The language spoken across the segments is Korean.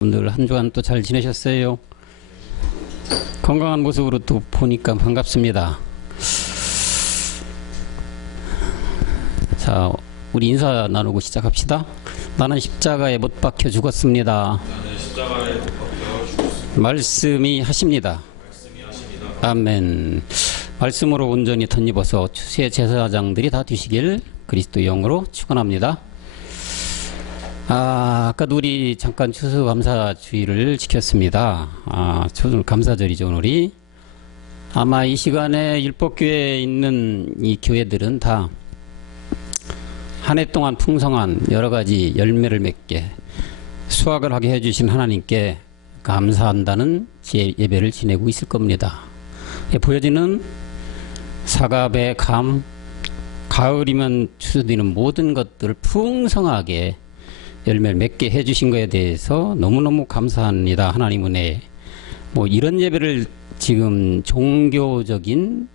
분들 한 주간 또 잘 지내셨어요? 건강한 모습으로 또 보니까 반갑습니다. 자, 우리 인사 나누고 시작합시다. 나는 십자가에 못 박혀 죽었습니다. 나는 십자가에 못 박혀 죽었습니다. 말씀이 하십니다. 아멘. 말씀으로 온전히 덧입어서 새 제사장들이 다 되시길 그리스도 영으로 축원합니다. 아까도 우리 잠깐 추수감사주의를 지켰습니다. 추수감사절이죠, 오늘이. 아마 이 시간에 율법교회에 있는 이 교회들은 다 한 해 동안 풍성한 여러가지 열매를 맺게 수확을 하게 해주신 하나님께 감사한다는 예배를 지내고 있을 겁니다. 보여지는 사과배, 감, 가을이면 추수되는 모든 것들을 풍성하게 열매를 맺게 해주신 것에 대해서 너무너무 감사합니다. 하나님 은혜. 뭐 이런 예배를 지금 종교적인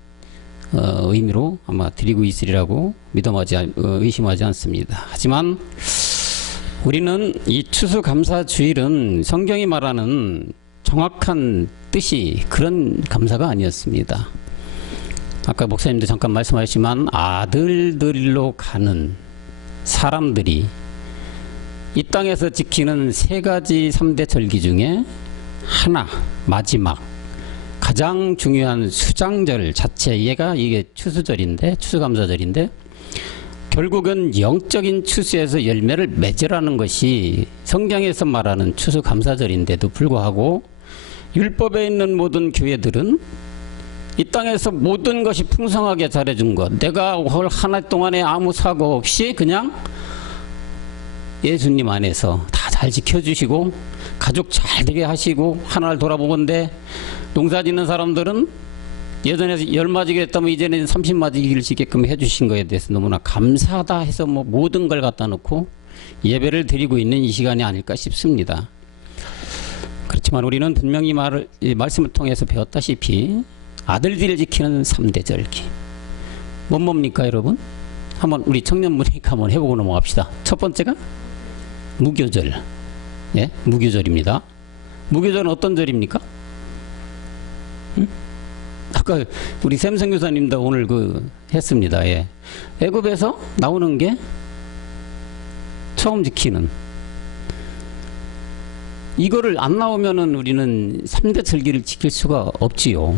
의미로 아마 드리고 있으리라고 의심하지 않습니다. 하지만 우리는 이 추수감사주일은 성경이 말하는 정확한 뜻이 그런 감사가 아니었습니다. 아까 목사님도 잠깐 말씀하셨지만 아들들로 가는 사람들이 이 땅에서 지키는 세 가지 3대 절기 중에 하나, 마지막 가장 중요한 수장절 자체, 이게 추수절인데, 추수감사절인데 결국은 영적인 추수에서 열매를 맺으라는 것이 성경에서 말하는 추수감사절인데도 불구하고 율법에 있는 모든 교회들은 이 땅에서 모든 것이 풍성하게 잘해준 것, 내가 올 한 해 동안에 아무 사고 없이 그냥 예수님 안에서 다 잘 지켜주시고 가족 잘 되게 하시고 하나를 돌아보건대 농사 짓는 사람들은 예전에 10마지기 했다면 이제는 30마지기를 짓게끔 해주신 것에 대해서 너무나 감사하다 해서 뭐 모든 걸 갖다 놓고 예배를 드리고 있는 이 시간이 아닐까 싶습니다. 그렇지만 우리는 분명히 말씀을 통해서 배웠다시피 아들들을 지키는 3대 절기 뭡니까 여러분? 한번 우리 청년분이니까 한번 해보고 넘어갑시다. 첫 번째가 무교절. 예? 무교절입니다. 무교절은 어떤 절입니까? 아까 우리 샘성 교사님도 오늘 했습니다. 예. 애굽에서 나오는 게 처음 지키는 이거를 안 나오면은 우리는 3대 절기를 지킬 수가 없지요.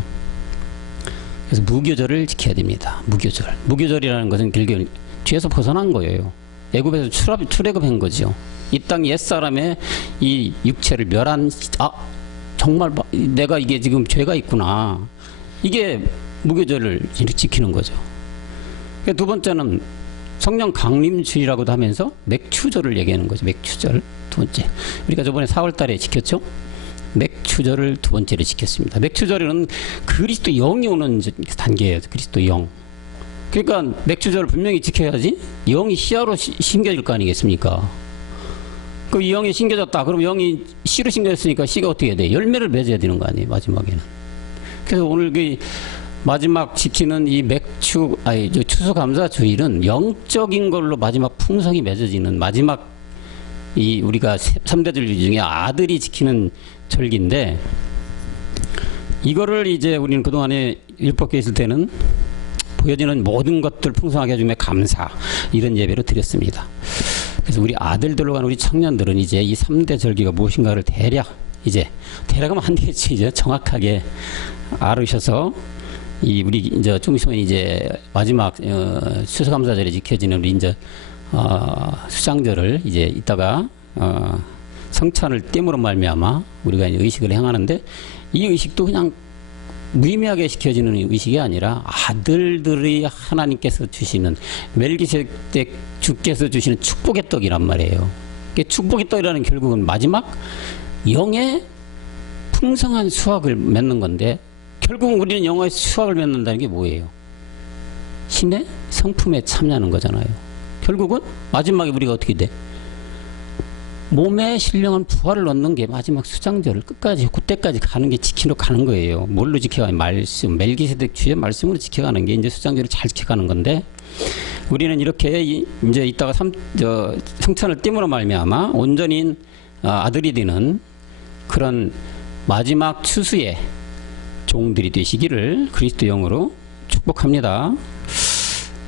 그래서 무교절을 지켜야 됩니다. 무교절. 무교절이라는 것은 길게 죄에서 벗어난 거예요. 애굽에서 출애굽한 거죠. 이 땅 옛사람의 이 육체를 멸한, 정말 내가 이게 지금 죄가 있구나. 이게 무교절을 지키는 거죠. 두 번째는 성령 강림주의라고도 하면서 맥추절을 얘기하는 거죠. 맥추절 두 번째. 우리가 저번에 4월 달에 지켰죠. 맥추절을 두 번째로 지켰습니다. 맥추절은 그리스도 영이 오는 단계예요. 그리스도 영. 그러니까 맥추절을 분명히 지켜야지 영이 씨로 심겨질 거 아니겠습니까? 그 영이 심겨졌다. 그럼 영이 씨로 심겨졌으니까 씨가 어떻게 해야 돼? 열매를 맺어야 되는 거 아니에요, 마지막에는. 그래서 오늘 마지막 지키는 이 추수감사주일은 영적인 걸로 마지막 풍성이 맺어지는 마지막 우리가 3대 절기 중에 아들이 지키는 절기인데 이거를 이제 우리는 그동안에 율법교회 있을 때는 보여지는 모든 것들 풍성하게 해주며 감사 이런 예배로 드렸습니다. 그래서 우리 아들들로 가는 우리 청년들은 이제 이 3대 절기가 무엇인가를 대략하면 안 되겠지. 이제 정확하게 알으셔서 우리 이제 좀 있으면 이제 마지막 추수감사절에 지켜지는 우리 이제 수장절을 이제 이따가 성찬을 땜으로 말미암아 우리가 이제 의식을 행하는데 이 의식도 그냥 무의미하게 시켜지는 의식이 아니라 아들들이 하나님께서 주시는 멜기세덱 주께서 주시는 축복의 떡이란 말이에요. 축복의 떡이라는 결국은 마지막 영의 풍성한 수확을 맺는 건데 결국 우리는 영의 수확을 맺는다는 게 뭐예요? 신의 성품에 참여하는 거잖아요. 결국은 마지막에 우리가 어떻게 돼? 몸에 신령한 부활을 얻는 게 마지막 수장절을 끝까지 그때까지 가는 게 지키러 가는 거예요. 뭘로 지켜가요? 말씀, 멜기세덱 주의 말씀으로 지켜가는 게 이제 수장절을 잘 지켜가는 건데 우리는 이렇게 이제 이따가 성찬을 띠므로 말미암아 온전히 아들이 되는 그런 마지막 추수의 종들이 되시기를 그리스도 영으로 축복합니다.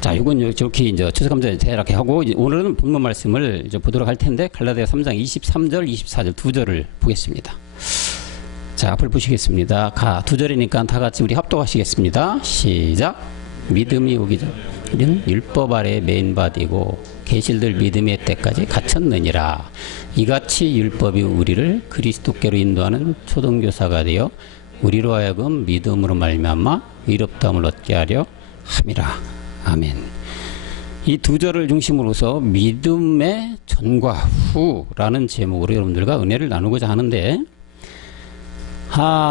자, 이건 저렇게 이제 추수감사 대략 하고 오늘은 본문 말씀을 이제 보도록 할 텐데 갈라디아 3장 23절, 24절 두 절을 보겠습니다. 자, 앞을 보시겠습니다. 두 절이니까 다 같이 우리 합독하시겠습니다. 시작. 믿음이 오기 전에는 율법 아래 매인 바 되고 계실들 믿음의 때까지 갇혔느니라. 이같이 율법이 우리를 그리스도께로 인도하는 초등교사가 되어 우리로 하여금 믿음으로 말미암아 의롭다함을 얻게 하려 함이라. 아멘. 이 두 절을 중심으로서 믿음의 전과 후라는 제목으로 여러분들과 은혜를 나누고자 하는데,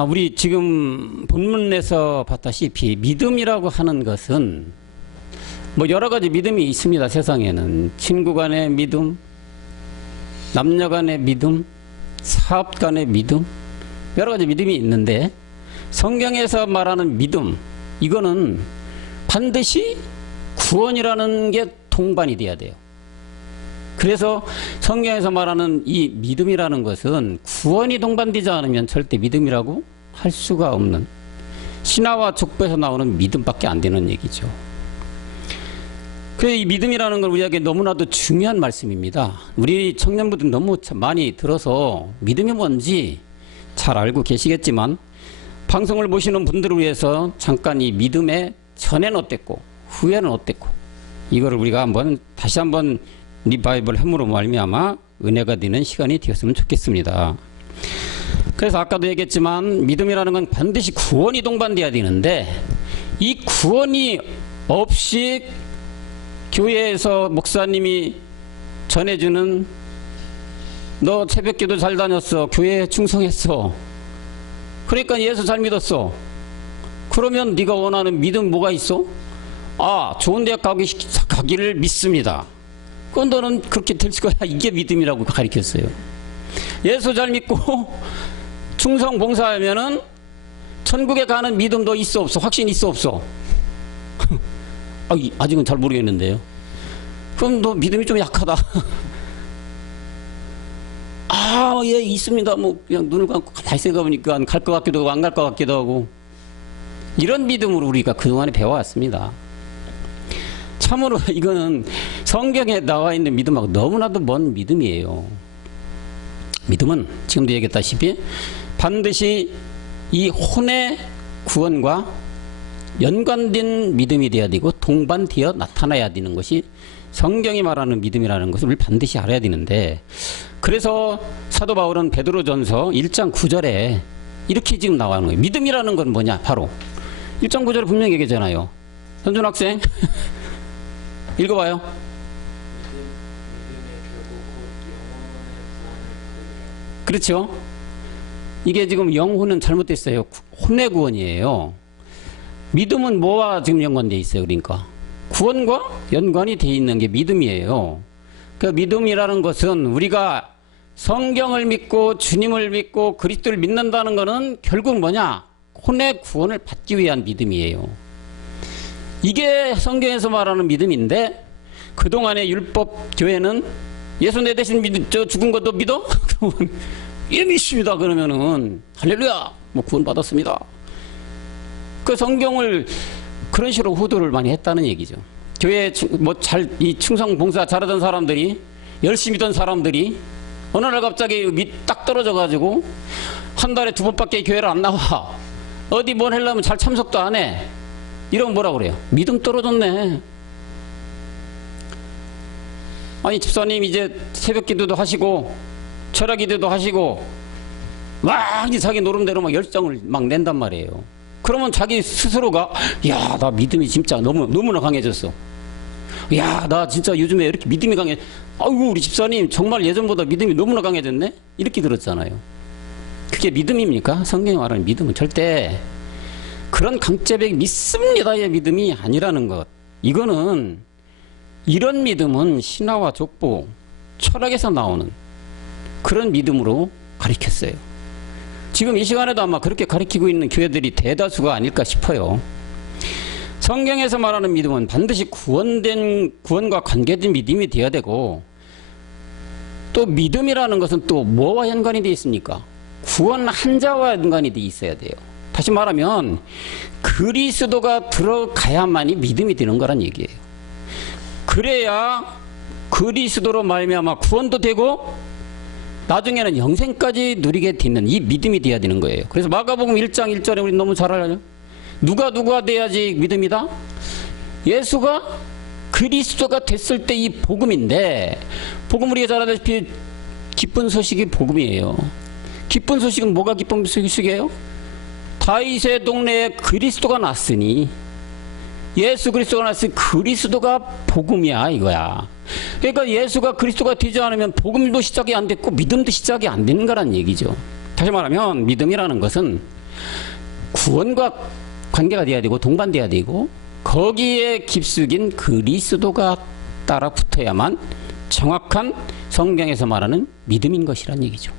우리 지금 본문에서 봤다시피 믿음이라고 하는 것은 뭐 여러 가지 믿음이 있습니다. 세상에는 친구 간의 믿음, 남녀 간의 믿음, 사업 간의 믿음, 여러 가지 믿음이 있는데 성경에서 말하는 믿음, 이거는 반드시 구원이라는 게 동반이 돼야 돼요. 그래서 성경에서 말하는 이 믿음이라는 것은 구원이 동반되지 않으면 절대 믿음이라고 할 수가 없는, 신화와 족보에서 나오는 믿음밖에 안 되는 얘기죠. 그래서 이 믿음이라는 건 우리에게 너무나도 중요한 말씀입니다. 우리 청년분들 너무 많이 들어서 믿음이 뭔지 잘 알고 계시겠지만 방송을 보시는 분들을 위해서 잠깐 이 믿음의 전에는 어땠고 후에는 어땠고 이거를 우리가 다시 한번 리바이벌 함으로 말미암아 은혜가 되는 시간이 되었으면 좋겠습니다. 그래서 아까도 얘기했지만 믿음이라는 건 반드시 구원이 동반돼야 되는데 이 구원이 없이 교회에서 목사님이 전해주는 너 새벽기도 잘 다녔어, 교회에 충성했어, 그러니까 예수 잘 믿었어, 그러면 네가 원하는 믿음 뭐가 있어? 좋은 대학 가기를 믿습니다. 그건 너는 그렇게 될 거야. 이게 믿음이라고 가르쳤어요. 예수 잘 믿고 충성 봉사하면은 천국에 가는 믿음도 있어 없어? 확신 있어 없어? 아직은 잘 모르겠는데요. 그럼 너 믿음이 좀 약하다. 예, 있습니다. 뭐 그냥 눈을 감고 가만히 생각해보니까 갈 것 같기도 하고 안 갈 것 같기도 하고, 이런 믿음으로 우리가 그동안에 배워왔습니다. 참으로 이거는 성경에 나와 있는 믿음하고 너무나도 먼 믿음이에요. 믿음은 지금도 얘기했다시피 반드시 이 혼의 구원과 연관된 믿음이 되어야 되고 동반되어 나타나야 되는 것이 성경이 말하는 믿음이라는 것을 우리 반드시 알아야 되는데, 그래서 사도 바울은 베드로전서 1장 9절에 이렇게 지금 나오는 거예요. 믿음이라는 건 뭐냐? 바로 1장 9절에 분명히 얘기하잖아요. 현준 학생 읽어봐요. 그렇죠? 이게 지금 영혼은 잘못됐어요. 혼의 구원이에요. 믿음은 뭐와 지금 연관되어 있어요? 그러니까 구원과 연관이 되어 있는 게 믿음이에요. 그 믿음이라는 것은 우리가 성경을 믿고 주님을 믿고 그리스도를 믿는다는 것은 결국 뭐냐? 혼의 구원을 받기 위한 믿음이에요. 이게 성경에서 말하는 믿음인데, 그동안의 율법 교회는 예수 내 대신 죽은 것도 믿어? 그러면 예, 믿습니다. 그러면은 할렐루야, 뭐 구원 받았습니다. 그 성경을 그런 식으로 호도를 많이 했다는 얘기죠. 교회에 이 충성 봉사 잘하던 사람들이, 열심히던 사람들이 어느 날 갑자기 딱 떨어져 가지고 한 달에 2번밖에 교회를 안 나와, 어디 뭘 하려면 잘 참석도 안 해, 이러면 뭐라 그래요? 믿음 떨어졌네. 아니 집사님 이제 새벽 기도도 하시고 철학 기도도 하시고 막 이제 자기 노름대로 막 열정을 막 낸단 말이에요. 그러면 자기 스스로가 야, 나 믿음이 진짜 너무나 강해졌어. 야, 나 진짜 요즘에 이렇게 믿음이 강해. 아이고 우리 집사님 정말 예전보다 믿음이 너무나 강해졌네? 이렇게 들었잖아요. 그게 믿음입니까? 성경이 말하는 믿음은 절대 그런 강제백 믿습니다의 믿음이 아니라는 것. 이거는 이런 믿음은 신화와 족보, 철학에서 나오는 그런 믿음으로 가르쳤어요. 지금 이 시간에도 아마 그렇게 가르치고 있는 교회들이 대다수가 아닐까 싶어요. 성경에서 말하는 믿음은 반드시 구원과 관계된 믿음이 되어야 되고, 또 믿음이라는 것은 또 뭐와 연관이 되어 있습니까? 구원 한 자와 연관이 돼 있어야 돼요. 다시 말하면 그리스도가 들어가야만이 믿음이 되는 거란 얘기예요. 그래야 그리스도로 말미암아 구원도 되고 나중에는 영생까지 누리게 되는 이 믿음이 돼야 되는 거예요. 그래서 마가복음 1장 1절에 우리 너무 잘 알아요. 누가 돼야지 믿음이다? 예수가 그리스도가 됐을 때 이 복음인데, 복음 우리가 잘 알다시피 기쁜 소식이 복음이에요. 기쁜 소식은 뭐가 기쁜 소식이에요? 다윗의 동네에 그리스도가 났으니, 예수 그리스도가 났으니 그리스도가 복음이야 이거야. 그러니까 예수가 그리스도가 되지 않으면 복음도 시작이 안 됐고 믿음도 시작이 안 되는 거란 얘기죠. 다시 말하면 믿음이라는 것은 구원과 관계가 돼야 되고 동반돼야 되고 거기에 깊숙인 그리스도가 따라 붙어야만 정확한 성경에서 말하는 믿음인 것이란 얘기죠.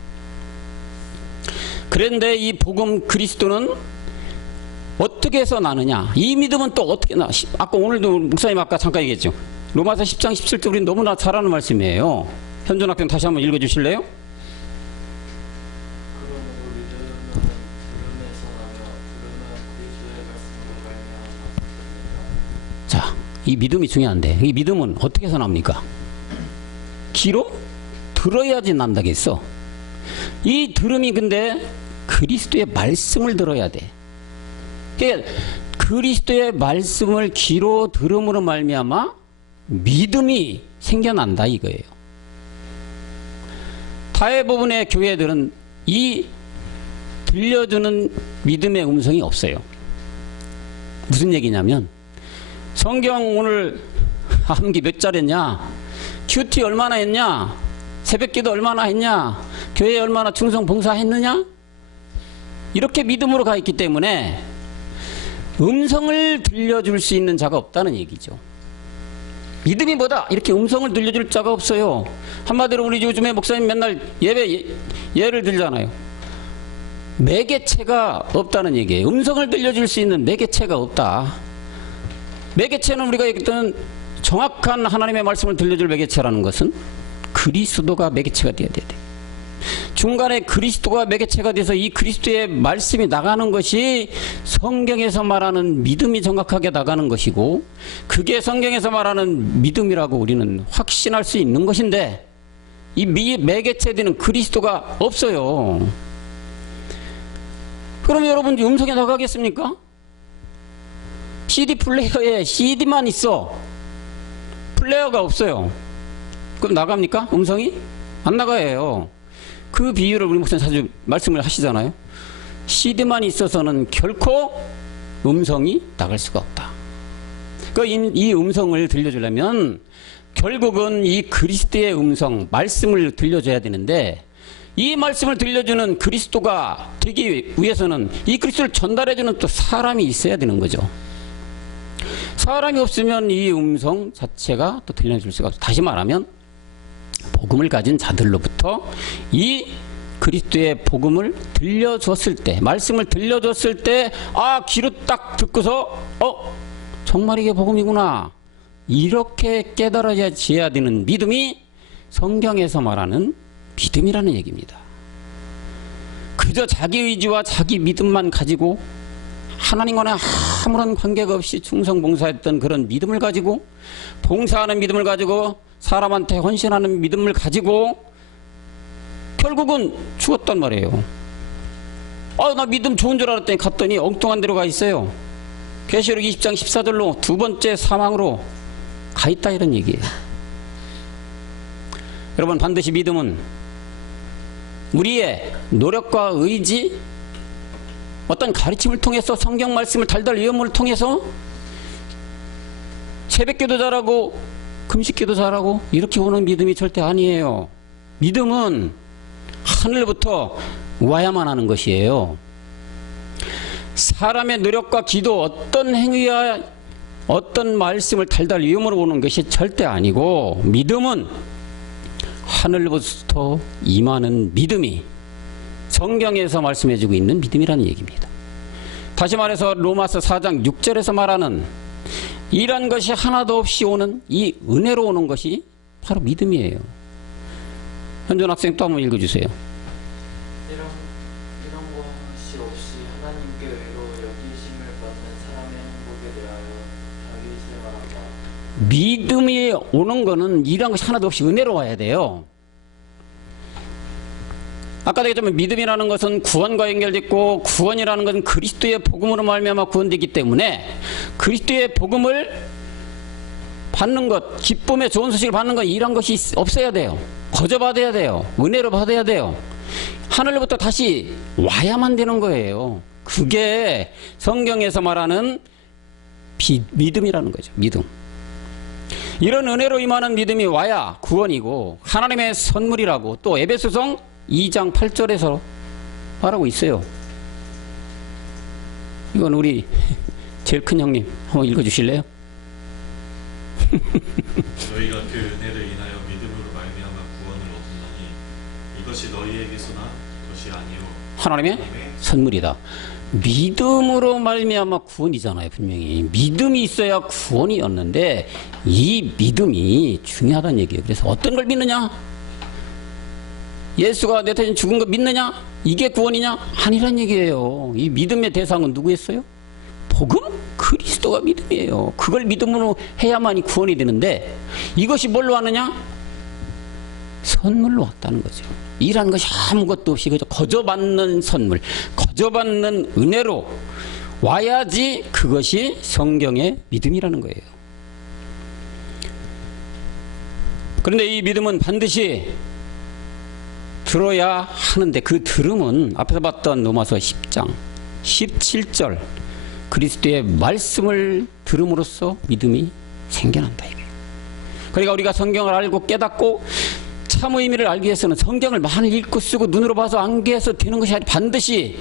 그런데 이 복음 그리스도는 어떻게 해서 나느냐? 이 믿음은 또 어떻게 나? 아까 오늘도 목사님 아까 잠깐 얘기했죠. 로마서 10장 17절 우리 너무나 잘 아는 말씀이에요. 현준 학생 다시 한번 읽어주실래요? 자, 이 믿음이 중요한데 이 믿음은 어떻게 해서 납니까? 귀로 들어야지 난다겠어. 이 들음이 근데 그리스도의 말씀을 들어야 돼. 그러니까 그리스도의 말씀을 귀로 들음으로 말미암아 믿음이 생겨난다 이거예요. 대부분의 교회들은 이 들려주는 믿음의 음성이 없어요. 무슨 얘기냐면 성경 오늘 암기 몇 잘 했냐, 큐티 얼마나 했냐, 새벽기도 얼마나 했냐, 교회에 얼마나 충성 봉사했느냐, 이렇게 믿음으로 가 있기 때문에 음성을 들려줄 수 있는 자가 없다는 얘기죠. 믿음이 뭐다? 이렇게 음성을 들려줄 자가 없어요. 한마디로 우리 요즘에 목사님 맨날 예를 들잖아요. 매개체가 없다는 얘기예요. 음성을 들려줄 수 있는 매개체가 없다. 매개체는 우리가 얘기했던 정확한 하나님의 말씀을 들려줄 매개체라는 것은 그리스도가 매개체가 되어야 돼. 중간에 그리스도가 매개체가 돼서 이 그리스도의 말씀이 나가는 것이 성경에서 말하는 믿음이 정확하게 나가는 것이고, 그게 성경에서 말하는 믿음이라고 우리는 확신할 수 있는 것인데, 이 매개체 되는 그리스도가 없어요. 그럼 여러분 음성이 나가겠습니까? CD 플레이어에 CD만 있어. 플레이어가 없어요. 그럼 나갑니까? 음성이? 안 나가요. 그 비유를 우리 목사님 자주 말씀을 하시잖아요. CD만 있어서는 결코 음성이 나갈 수가 없다. 이 음성을 들려주려면 결국은 이 그리스도의 음성, 말씀을 들려줘야 되는데, 이 말씀을 들려주는 그리스도가 되기 위해서는 이 그리스도를 전달해주는 또 사람이 있어야 되는 거죠. 사람이 없으면 이 음성 자체가 또 들려줄 수가 없어요. 다시 말하면 복음을 가진 자들로부터 이 그리스도의 복음을 들려줬을 때, 말씀을 들려줬을 때, 귀로 딱 듣고서 정말 이게 복음이구나, 이렇게 깨달아져야 되는 믿음이 성경에서 말하는 믿음이라는 얘기입니다. 그저 자기 의지와 자기 믿음만 가지고 하나님과는 아무런 관계가 없이 충성봉사했던 그런 믿음을 가지고, 봉사하는 믿음을 가지고, 사람한테 헌신하는 믿음을 가지고 결국은 죽었단 말이에요. 나 믿음 좋은 줄 알았더니 갔더니 엉뚱한 데로 가 있어요. 계시록 20장 14절로 두 번째 사망으로 가 있다, 이런 얘기예요. 여러분, 반드시 믿음은 우리의 노력과 의지, 어떤 가르침을 통해서, 성경 말씀을 달달 외움을 통해서 새벽기도 잘하고 금식기도 잘하고 이렇게 오는 믿음이 절대 아니에요. 믿음은 하늘부터 와야만 하는 것이에요. 사람의 노력과 기도, 어떤 행위와 어떤 말씀을 달달 외움으로 오는 것이 절대 아니고, 믿음은 하늘부터 임하는 믿음이 성경에서 말씀해주고 있는 믿음이라는 얘기입니다. 다시 말해서 로마서 4장 6절에서 말하는 이런 것이 하나도 없이 오는 이 은혜로 오는 것이 바로 믿음이에요. 현준 학생 또 한번 읽어주세요. 이런 것이 없이 하나님께 의로 여기심을 받는 사람의 행복에 대하여 자기 생활한다. 믿음이 오는 거는 이런 것이 하나도 없이 은혜로 와야 돼요. 아까도 얘기했지만 믿음이라는 것은 구원과 연결됐고 구원이라는 것은 그리스도의 복음으로 말미암아 구원되기 때문에 그리스도의 복음을 받는 것, 기쁨의 좋은 소식을 받는 것, 이런 것이 없어야 돼요. 거저 받아야 돼요. 은혜로 받아야 돼요. 하늘로부터 다시 와야만 되는 거예요. 그게 성경에서 말하는 믿음이라는 거죠. 믿음. 이런 은혜로 임하는 믿음이 와야 구원이고 하나님의 선물이라고 또 에베소서 2장 8절에서 말하고 있어요. 이건 우리 제일 큰 형님 한번 읽어주실래요? 너희가 그 은혜를 인하여 믿음으로 말미암아 구원을 얻었나니 이것이 너희에게서 난 것이 아니요 하나님의 선물이다. 믿음으로 말미암아 구원이잖아요. 분명히 믿음이 있어야 구원이었는데 이 믿음이 중요하다는 얘기예요. 그래서 어떤 걸 믿느냐? 예수가 내 대신 죽은 거 믿느냐? 이게 구원이냐? 아니란 얘기예요. 이 믿음의 대상은 누구였어요? 복음? 그리스도가 믿음이에요. 그걸 믿음으로 해야만이 구원이 되는데 이것이 뭘로 왔느냐? 선물로 왔다는 거죠. 일한 것이 아무것도 없이 그저 거저 받는 선물, 거저 받는 은혜로 와야지 그것이 성경의 믿음이라는 거예요. 그런데 이 믿음은 반드시 들어야 하는데 그 들음은 앞에서 봤던 로마서 10장 17절 그리스도의 말씀을 들음으로써 믿음이 생겨난다 이거예요. 그러니까 우리가 성경을 알고 깨닫고 참 의미를 알기 위해서는 성경을 많이 읽고 쓰고 눈으로 봐서 암기해서 되는 것이 아니라 반드시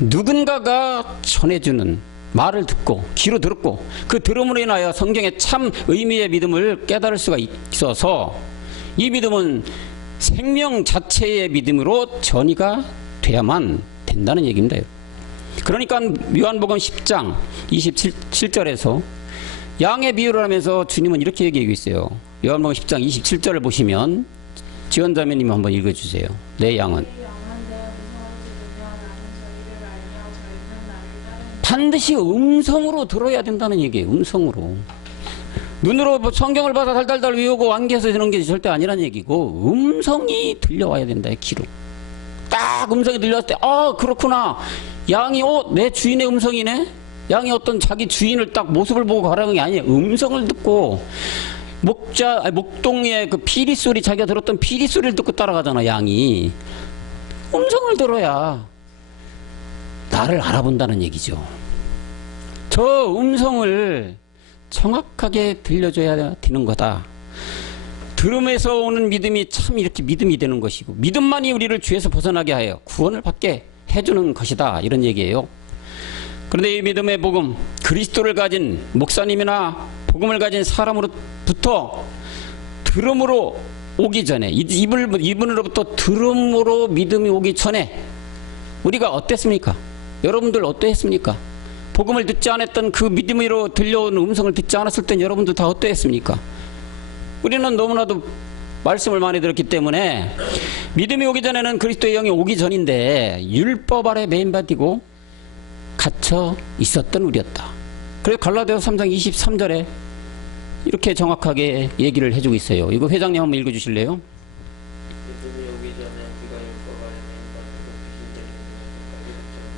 누군가가 전해주는 말을 듣고 귀로 들었고 그 들음으로 인하여 성경의 참 의미의 믿음을 깨달을 수가 있어서 이 믿음은 생명 자체의 믿음으로 전이가 돼야만 된다는 얘기입니다. 그러니까 요한복음 10장 27절에서 양의 비유를 하면서 주님은 이렇게 얘기하고 있어요. 요한복음 10장 27절을 보시면 지원자매님 한번 읽어주세요. 내 양은 반드시 음성으로 들어야 된다는 얘기예요. 음성으로. 눈으로 성경을 봐서 달달달 외우고 암기해서 되는 게 절대 아니란 얘기고 음성이 들려와야 된다. 귀로. 딱 음성이 들렸을 때 그렇구나. 양이 내 주인의 음성이네. 양이 어떤 자기 주인을 딱 모습을 보고 가라는 게 아니에요. 음성을 듣고 목동의 그 피리 소리 자기가 들었던 피리 소리를 듣고 따라가잖아. 양이. 음성을 들어야 나를 알아본다는 얘기죠. 저 음성을 정확하게 들려줘야 되는 거다. 들음에서 오는 믿음이 참 이렇게 믿음이 되는 것이고 믿음만이 우리를 죄에서 벗어나게 하여 구원을 받게 해주는 것이다. 이런 얘기예요. 그런데 이 믿음의 복음, 그리스도를 가진 목사님이나 복음을 가진 사람으로부터 들음으로 오기 전에 이분으로부터 들음으로 믿음이 오기 전에 우리가 어땠습니까? 여러분들 어떠했습니까? 복음을 듣지 않았던 그 믿음으로 들려오는 음성을 듣지 않았을 땐 여러분들 다 어떠했습니까? 우리는 너무나도 말씀을 많이 들었기 때문에 믿음이 오기 전에는 그리스도의 영이 오기 전인데 율법 아래 매인받이고 갇혀 있었던 우리였다. 그래서 갈라디아서 3장 23절에 이렇게 정확하게 얘기를 해주고 있어요. 이거 회장님 한번 읽어주실래요?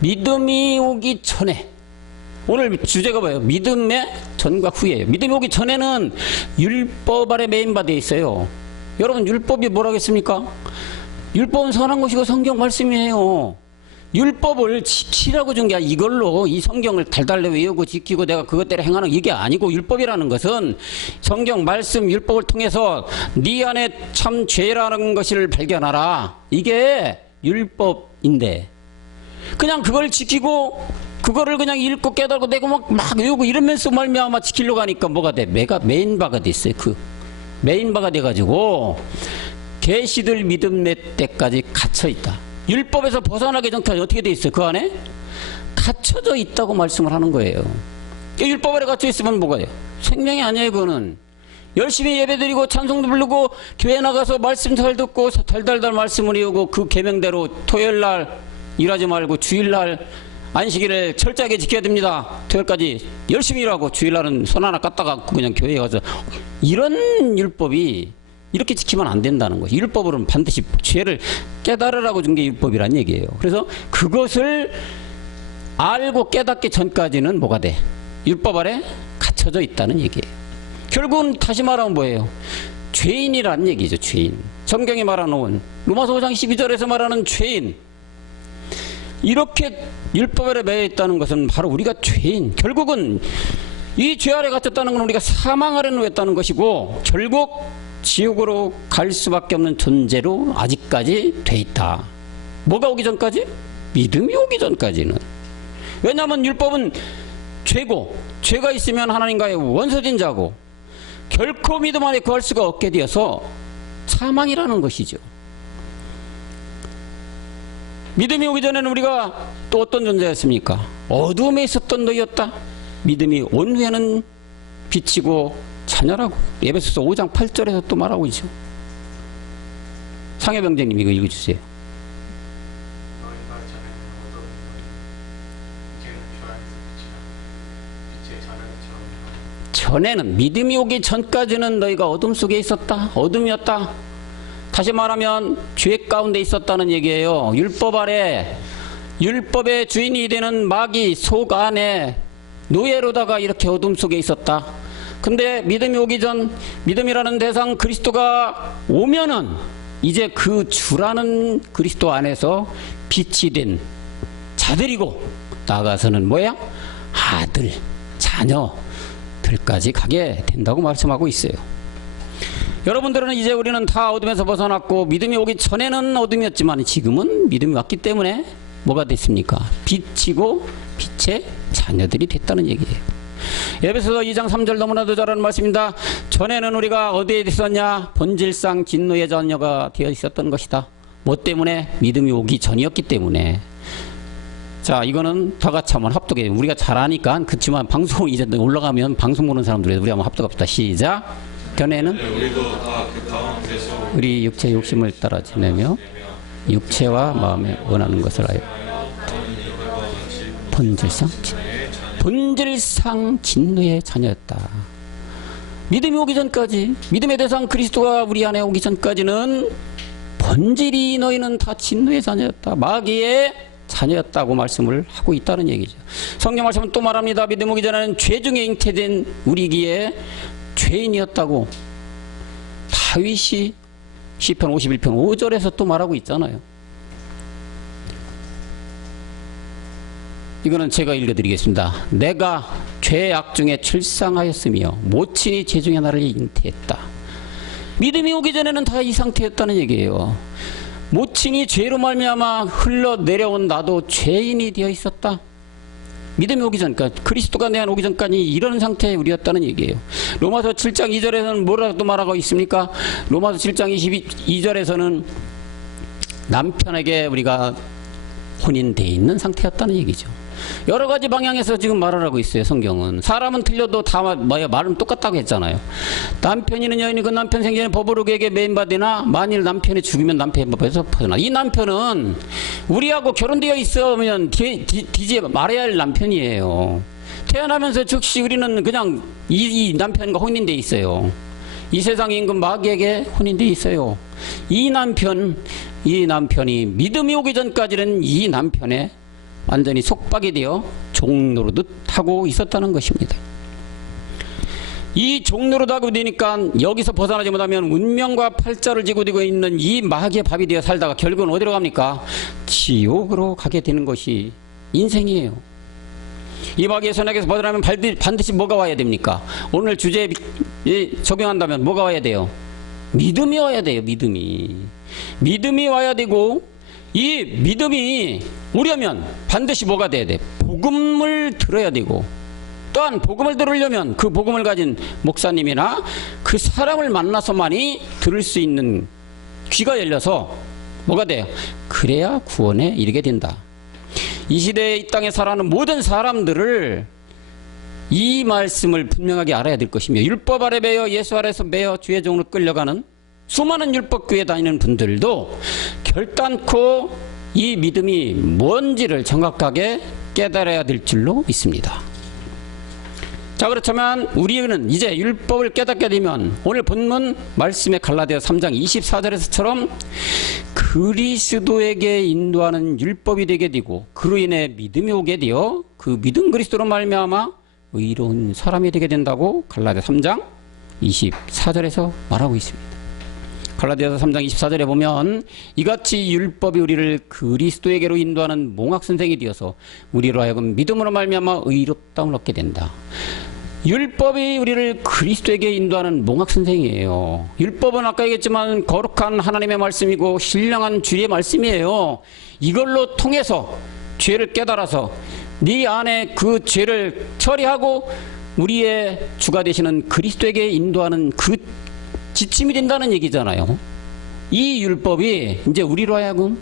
믿음이 오기 전에 오늘 주제가 뭐예요? 믿음의 전과 후예요. 믿음이 오기 전에는 율법 아래 매인받아 있어요. 여러분 율법이 뭐라고 했습니까? 율법은 선한 것이고 성경 말씀이에요. 율법을 지키라고 준 게 아니라 이걸로 이 성경을 달달 외우고 지키고 내가 그것대로 행하는 이게 아니고 율법이라는 것은 성경 말씀 율법을 통해서 네 안에 참 죄라는 것을 발견하라. 이게 율법인데 그냥 그걸 지키고 그거를 그냥 읽고 깨달고 내가 막 외우고 이러면서 말미암아 지키려고 하니까 뭐가 돼? 메인바가 됐어요. 그 메인바가 돼가지고 계시들 믿음 내 때까지 갇혀있다. 율법에서 벗어나기 전까지 어떻게 돼 있어요? 그 안에 갇혀져 있다고 말씀을 하는 거예요. 율법 아래 갇혀 있으면 뭐가 돼요? 생명이 아니에요. 그거는 열심히 예배드리고 찬송도 부르고 교회 나가서 말씀 잘 듣고 달달달 말씀을 외우고 그 계명대로 토요일날 일하지 말고 주일날 안식일을 철저하게 지켜야 됩니다. 토요일까지 열심히 일하고 주일날은 손 하나 깠다가 그냥 교회에 가서, 이런 율법이 이렇게 지키면 안 된다는 거죠. 율법으로는 반드시 죄를 깨달으라고 준 게 율법이란 얘기예요. 그래서 그것을 알고 깨닫기 전까지는 뭐가 돼? 율법 아래 갇혀져 있다는 얘기예요. 결국은 다시 말하면 뭐예요? 죄인이라는 얘기죠. 죄인. 성경이 말하는 로마서 5장 12절에서 말하는 죄인, 이렇게 율법 아래 매여 있다는 것은 바로 우리가 죄인, 결국은 이 죄 아래 갇혔다는 건 우리가 사망 아래 놓였다는 것이고 결국 지옥으로 갈 수밖에 없는 존재로 아직까지 돼 있다. 뭐가 오기 전까지? 믿음이 오기 전까지는. 왜냐하면 율법은 죄고, 죄가 있으면 하나님과의 원수진 자고 결코 믿음 안에 구할 수가 없게 되어서 사망이라는 것이죠. 믿음이 오기 전에는 우리가 또 어떤 존재였습니까? 어둠에 있었던 너희였다. 믿음이 온 후에는 빛이고 자녀라고 에베소서 5장 8절에서 또 말하고 있죠. 상해병장님 이거 읽어주세요. 너희가 전에는 어둠이니 이제는 주 안에서 빛이라 빛의 자녀의 처음이라. 전에는, 믿음이 오기 전까지는 너희가 어둠 속에 있었다. 어둠이었다. 다시 말하면 죄 가운데 있었다는 얘기예요. 율법 아래, 율법의 주인이 되는 마귀 속 안에 노예로다가 이렇게 어둠 속에 있었다. 근데 믿음이 오기 전, 믿음이라는 대상 그리스도가 오면은 이제 그 주라는 그리스도 안에서 빛이 된 자들이고 나아가서는 뭐야? 아들, 자녀들까지 가게 된다고 말씀하고 있어요. 여러분들은 이제 우리는 다 어둠에서 벗어났고 믿음이 오기 전에는 어둠이었지만 지금은 믿음이 왔기 때문에 뭐가 됐습니까? 빛이고 빛의 자녀들이 됐다는 얘기예요. 에베소서 2장 3절 너무나도 잘 아는 말씀입니다. 전에는 우리가 어디에 있었냐? 본질상 진노의 자녀가 되어 있었던 것이다. 뭐 때문에? 믿음이 오기 전이었기 때문에. 자, 이거는 다 같이 한번 합독해요. 우리가 잘 아니까. 그렇지만 방송 이제 올라가면 방송 보는 사람들이 우리 한번 합독합시다. 시작. 전에는 우리도 다 그 가운데서 우리 육체 욕심을 따라 지내며 육체와 마음에 원하는 것을 하여 본질상 진노의 자녀였다. 믿음이 오기 전까지, 믿음의 대상 그리스도가 우리 안에 오기 전까지는 본질이 너희는 다 진노의 자녀였다. 마귀의 자녀였다고 말씀을 하고 있다는 얘기죠. 성경 말씀은 또 말합니다. 믿음 오기 전에는 죄 중에 잉태된 우리기에 죄인이었다고 다윗이 시편 51편 5절에서 또 말하고 있잖아요. 이거는 제가 읽어드리겠습니다. 내가 죄악 중에 출생하였으며 모친이 죄 중에 나를 잉태했다. 믿음이 오기 전에는 다 이 상태였다는 얘기예요. 모친이 죄로 말미암아 흘러내려온 나도 죄인이 되어 있었다. 믿음이 오기 전까지, 그리스도가 내 안에 오기 전까지 이런 상태의 우리였다는 얘기예요. 로마서 7장 2절에서는 뭐라고 또 말하고 있습니까? 로마서 7장 22절에서는 남편에게 우리가 혼인되어 있는 상태였다는 얘기죠. 여러 가지 방향에서 지금 말을 하고 있어요. 성경은. 사람은 틀려도 다 말은 똑같다고 했잖아요. 남편이는 여인이 그 남편 생전에 법으로에게 매인받으나 만일 남편이 죽으면 남편의 법에서 벗어나. 이 남편은 우리하고 결혼되어 있으면 뒤지에 말해야 할 남편이에요. 태어나면서 즉시 우리는 그냥 이 남편과 혼인돼 있어요. 이 세상의 임금 마귀에게 혼인돼 있어요. 이 남편이 믿음이 오기 전까지는 이 남편의 완전히 속박이 되어 종노릇 하고 있었다는 것입니다. 이 종노릇 하고 되니까 여기서 벗어나지 못하면 운명과 팔자를 지고 되고 있는 이 마귀의 밥이 되어 살다가 결국은 어디로 갑니까? 지옥으로 가게 되는 것이 인생이에요. 이 마귀의 선악에서 벗어나면 반드시 뭐가 와야 됩니까? 오늘 주제에 적용한다면 뭐가 와야 돼요? 믿음이 와야 돼요. 믿음이 와야 되고, 이 믿음이 오려면 반드시 뭐가 돼야 돼? 복음을 들어야 되고, 또한 복음을 들으려면 그 복음을 가진 목사님이나 그 사람을 만나서만이 들을 수 있는 귀가 열려서 뭐가 돼요? 그래야 구원에 이르게 된다. 이 시대에 이 땅에 살아가는 모든 사람들을 이 말씀을 분명하게 알아야 될 것이며, 율법 아래 매여 예수 아래서 매여 주의 종으로 끌려가는 수많은 율법교회 다니는 분들도 결단코 이 믿음이 뭔지를 정확하게 깨달아야 될 줄로 믿습니다. 자, 그렇다면 우리는 이제 율법을 깨닫게 되면 오늘 본문 말씀의 갈라디아서 3장 24절에서처럼 그리스도에게 인도하는 율법이 되게 되고 그로 인해 믿음이 오게 되어 그 믿음 그리스도로 말미암아 의로운 사람이 되게 된다고 갈라디아서 3장 24절에서 말하고 있습니다. 갈라디아서 3장 24절에 보면 이같이 율법이 우리를 그리스도에게로 인도하는 몽학선생이 되어서 우리로 하여금 믿음으로 말미암아 의롭다움을 얻게 된다. 율법이 우리를 그리스도에게 인도하는 몽학선생이에요. 율법은 아까 얘기했지만 거룩한 하나님의 말씀이고 신령한 주의 말씀이에요. 이걸로 통해서 죄를 깨달아서 네 안에 그 죄를 처리하고 우리의 주가 되시는 그리스도에게 인도하는 그 지침이 된다는 얘기잖아요. 이 율법이 이제 우리로 하여금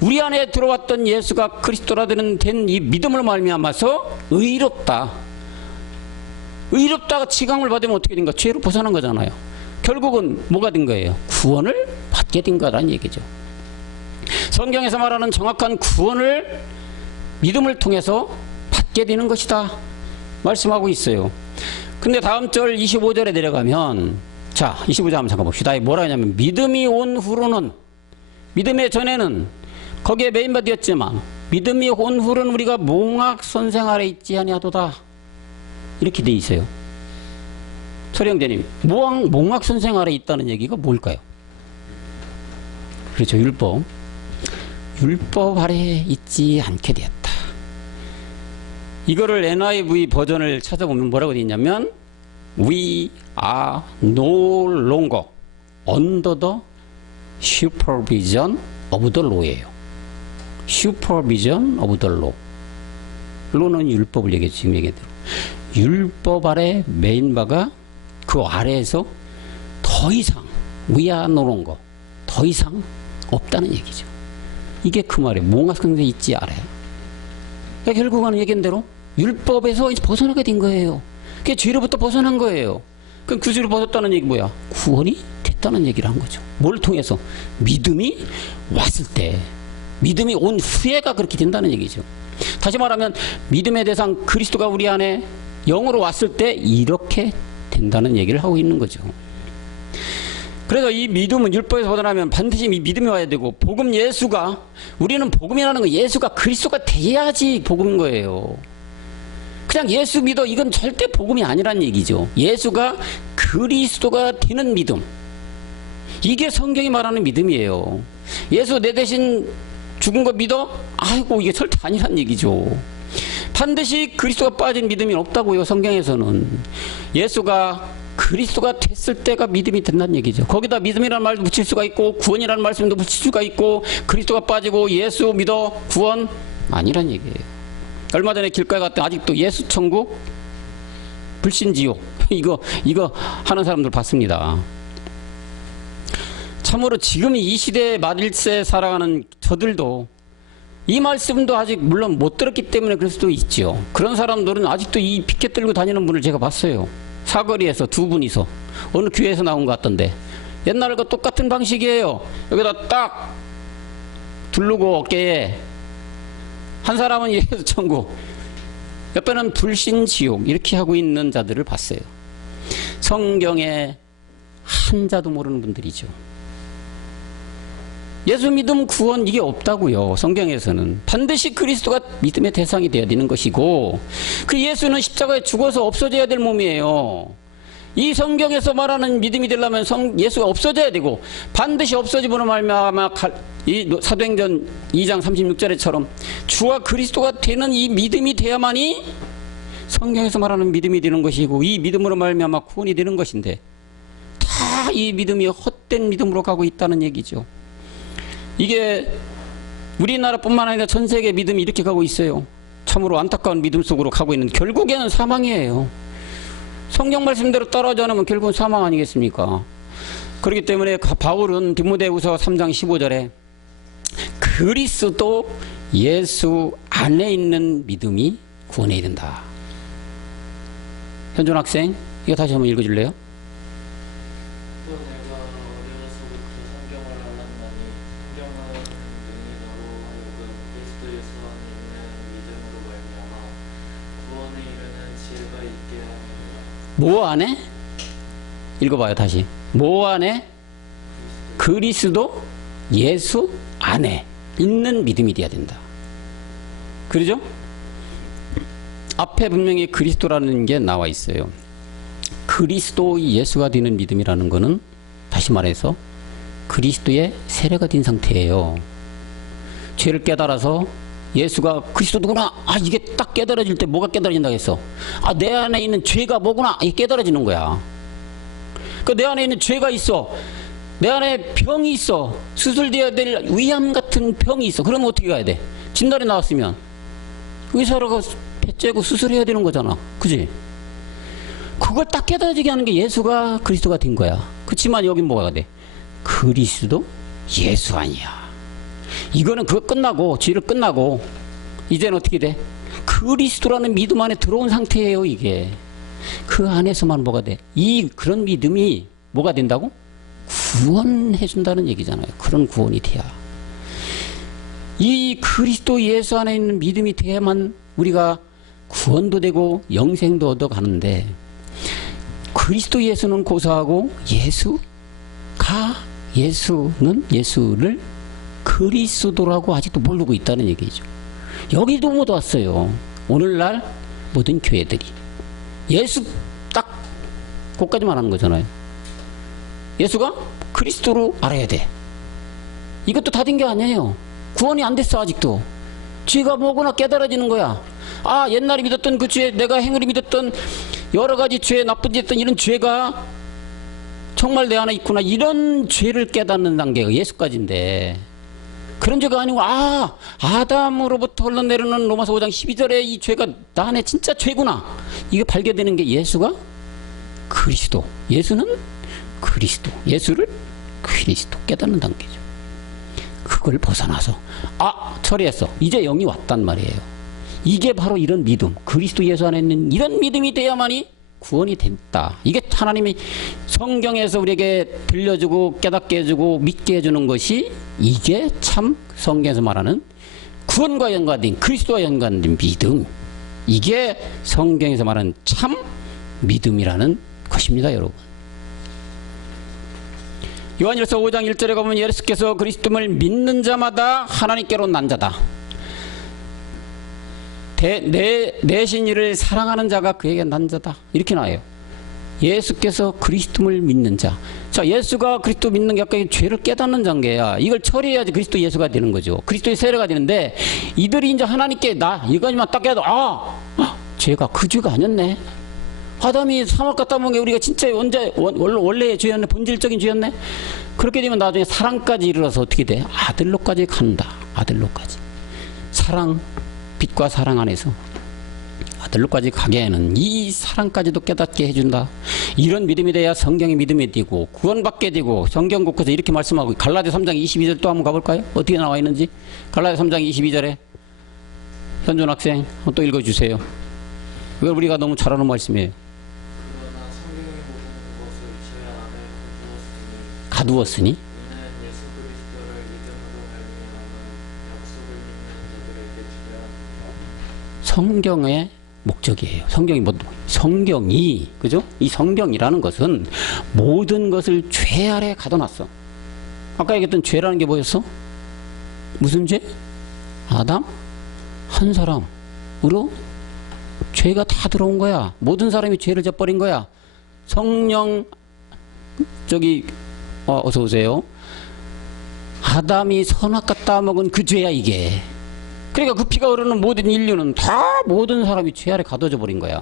우리 안에 들어왔던 예수가 그리스도라 된 이 믿음으로 말미암아서 의롭다가 지강을 받으면 어떻게 된 거야? 죄로 벗어난 거잖아요. 결국은 뭐가 된 거예요? 구원을 받게 된 거라는 얘기죠. 성경에서 말하는 정확한 구원을 믿음을 통해서 받게 되는 것이다 말씀하고 있어요. 근데 다음 절 25절에 내려가면, 자 25절 한번 잠깐 봅시다. 뭐라 하냐면 믿음이 온 후로는, 믿음의 전에는 거기에 메인바디였지만 믿음이 온 후로는 우리가 몽학 선생 아래 있지 아니하도다 이렇게 돼 있어요. 서령재님, 몽학 선생 아래 있다는 얘기가 뭘까요? 그렇죠, 율법 아래 있지 않게 되었다. 이거를 NIV 버전을 찾아보면 뭐라고 되어 있냐면 We are no longer under the supervision of the law예요. supervision of the law. law는 율법을 얘기했죠. 지금 얘기대로. 율법 아래 메인바가 그 아래에서 더 이상 we are no longer 더 이상 없다는 얘기죠. 이게 그 말이에요. 몽학선생이 있지 않아요. 그러니까 결국은 얘기한 대로 율법에서 이제 벗어나게 된 거예요. 그게 죄로부터 벗어난 거예요. 그럼 그 죄로 벗었다는 얘기 뭐야? 구원이 됐다는 얘기를 한 거죠. 뭘 통해서? 믿음이 왔을 때, 믿음이 온 후에가 그렇게 된다는 얘기죠. 다시 말하면 믿음의 대상 그리스도가 우리 안에 영으로 왔을 때 이렇게 된다는 얘기를 하고 있는 거죠. 그래서 이 믿음은 율법에서 벗어나면 반드시 이 믿음이 와야 되고, 복음 예수가, 우리는 복음이라는 거 예수가 그리스도가 돼야지 복음인 거예요. 그냥 예수 믿어 이건 절대 복음이 아니란 얘기죠. 예수가 그리스도가 되는 믿음, 이게 성경이 말하는 믿음이에요. 예수 내 대신 죽은 거 믿어? 아이고 이게 절대 아니란 얘기죠. 반드시 그리스도가 빠진 믿음이 없다고요. 성경에서는 예수가 그리스도가 됐을 때가 믿음이 된다는 얘기죠. 거기다 믿음이라는 말도 붙일 수가 있고 구원이라는 말씀도 붙일 수가 있고, 그리스도가 빠지고 예수 믿어 구원 아니란 얘기예요. 얼마 전에 길가에 갔더니 아직도 예수 천국 불신지옥 이거 하는 사람들 봤습니다. 참으로 지금 이 시대에 말일세 살아가는 저들도 이 말씀도 아직 물론 못 들었기 때문에 그럴 수도 있죠. 그런 사람들은 아직도 이 피켓 들고 다니는 분을 제가 봤어요. 사거리에서 두 분이서 어느 교회에서 나온 것 같던데, 옛날과 똑같은 방식이에요. 여기다 딱 두르고 어깨에, 한 사람은 예수 천국, 옆에는 불신 지옥 이렇게 하고 있는 자들을 봤어요. 성경에 한 자도 모르는 분들이죠. 예수 믿음 구원 이게 없다고요. 성경에서는 반드시 그리스도가 믿음의 대상이 되어야 되는 것이고, 그 예수는 십자가에 죽어서 없어져야 될 몸이에요. 이 성경에서 말하는 믿음이 되려면 예수가 없어져야 되고, 반드시 없어지므로 말미암아 이 사도행전 2장 36절에처럼 주와 그리스도가 되는 이 믿음이 돼야만이 성경에서 말하는 믿음이 되는 것이고, 이 믿음으로 말미암아 구원이 되는 것인데, 다 이 믿음이 헛된 믿음으로 가고 있다는 얘기죠. 이게 우리나라뿐만 아니라 전 세계 믿음이 이렇게 가고 있어요. 참으로 안타까운 믿음 속으로 가고 있는, 결국에는 사망이에요. 성경 말씀대로 따라오지 않으면 결국은 사망 아니겠습니까? 그렇기 때문에 바울은 디모데후서 3장 15절에 그리스도 예수 안에 있는 믿음이 구원에 이른다. 현준 학생, 이거 다시 한번 읽어줄래요? 또 내가 어려서부터 성경을 알았나니 성경은 능히 뭐 안에? 읽어봐요 다시. 뭐 안에? 그리스도 예수 안에 있는 믿음이 돼야 된다. 그러죠? 앞에 분명히 그리스도라는 게 나와 있어요. 그리스도 예수가 되는 믿음이라는 거는 다시 말해서 그리스도의 세례가 된 상태예요. 죄를 깨달아서 예수가 그리스도 누구나, 이게 딱 깨달아질 때 뭐가 깨달아진다고 했어? 내 안에 있는 죄가 뭐구나, 이게 깨달아지는 거야. 내 안에 있는 죄가 있어. 내 안에 병이 있어. 수술되어야 될 위암 같은 병이 있어. 그러면 어떻게 가야 돼? 진단이 나왔으면 의사가 배 째고 수술해야 되는 거잖아. 그지? 그걸 딱 깨달아지게 하는 게 예수가 그리스도가 된 거야. 그렇지만 여긴 뭐가 돼? 그리스도 예수 아니야. 이거는 그거 끝나고, 죄를 끝나고 이제는 어떻게 돼? 그리스도라는 믿음 안에 들어온 상태예요. 이게 그 안에서만 뭐가 돼? 그런 믿음이 뭐가 된다고? 구원해 준다는 얘기잖아요. 그런 구원이 돼야, 이 그리스도 예수 안에 있는 믿음이 돼야만 우리가 구원도 되고 영생도 얻어가는데, 그리스도 예수는 고사하고 예수는 예수를 그리스도라고 아직도 모르고 있다는 얘기죠. 여기도 못 왔어요. 오늘날 모든 교회들이 예수 딱 그것까지만 하는 거잖아요. 예수가 그리스도로 알아야 돼. 이것도 다 된 게 아니에요. 구원이 안 됐어. 아직도 죄가 뭐구나 깨달아지는 거야. 옛날에 믿었던 그 죄, 내가 행으로 믿었던 여러 가지 죄, 나쁜 짓 했던 이런 죄가 정말 내 안에 있구나, 이런 죄를 깨닫는 단계가 예수까지인데, 그런 죄가 아니고 아담으로부터 흘러내리는 로마서 5장 12절에 이 죄가 나 안에 진짜 죄구나, 이게 발견되는 게 예수가 그리스도, 예수는 그리스도, 예수를 그리스도 깨닫는 단계죠. 그걸 벗어나서 처리했어, 이제 영이 왔단 말이에요. 이게 바로 이런 믿음, 그리스도 예수 안에 있는 이런 믿음이 돼야만이 구원이 된다. 이게 하나님이 성경에서 우리에게 들려주고 깨닫게 해주고 믿게 해주는 것이, 이게 참 성경에서 말하는 구원과 연관된, 그리스도와 연관된 믿음, 이게 성경에서 말하는 참 믿음이라는 것입니다. 여러분, 요한일서 5장 1절에 가보면 예수께서 그리스도를 믿는 자마다 하나님께로 난 자다. 내 신이를 사랑하는 자가 그에게 난 자다, 이렇게 나와요. 예수께서 그리스도를 믿는 자. 자, 예수가 그리스도 믿는 게 아까 죄를 깨닫는 단계야. 이걸 처리해야지 그리스도 예수가 되는 거죠. 그리스도의 세례가 되는데, 이들이 이제 하나님께 이거지만 딱 깨도 죄가 그 죄가 아니었네. 아담이 사막 갖다 먹은 게 우리가 진짜 원래의 죄였네. 본질적인 죄였네. 그렇게 되면 나중에 사랑까지 이르러서 어떻게 돼? 아들로까지 간다. 아들로까지. 사랑, 빛과 사랑 안에서 아들로까지 가게 하는, 이 사랑까지도 깨닫게 해준다. 이런 믿음이 돼야 성경의 믿음이 되고 구원받게 되고, 성경 곳곳에 이렇게 말씀하고, 갈라디아 3장 22절 또 한번 가볼까요? 어떻게 나와 있는지. 갈라디아 3장 22절에 현준 학생 또 읽어주세요. 이걸 우리가 너무 잘 아는 말씀이에요. 그러나 성경의 모든 것을 저희 안에 가두었으니 이는 예수 그리스도를 믿음으로 말미암아 약속을 믿는 자들에게 주려 합니다. 성경의 목적이에요. 성경이 그죠? 이 성경이라는 것은 모든 것을 죄 아래 가둬놨어. 아까 얘기했던 죄라는 게 뭐였어? 무슨 죄? 아담 한 사람으로 죄가 다 들어온 거야. 모든 사람이 죄를 져버린 거야. 성령 어서 오세요. 아담이 선악과 따먹은 그 죄야 이게. 그러니까 그 피가 흐르는 모든 인류는 다 모든 사람이 죄 아래 가둬져 버린 거야.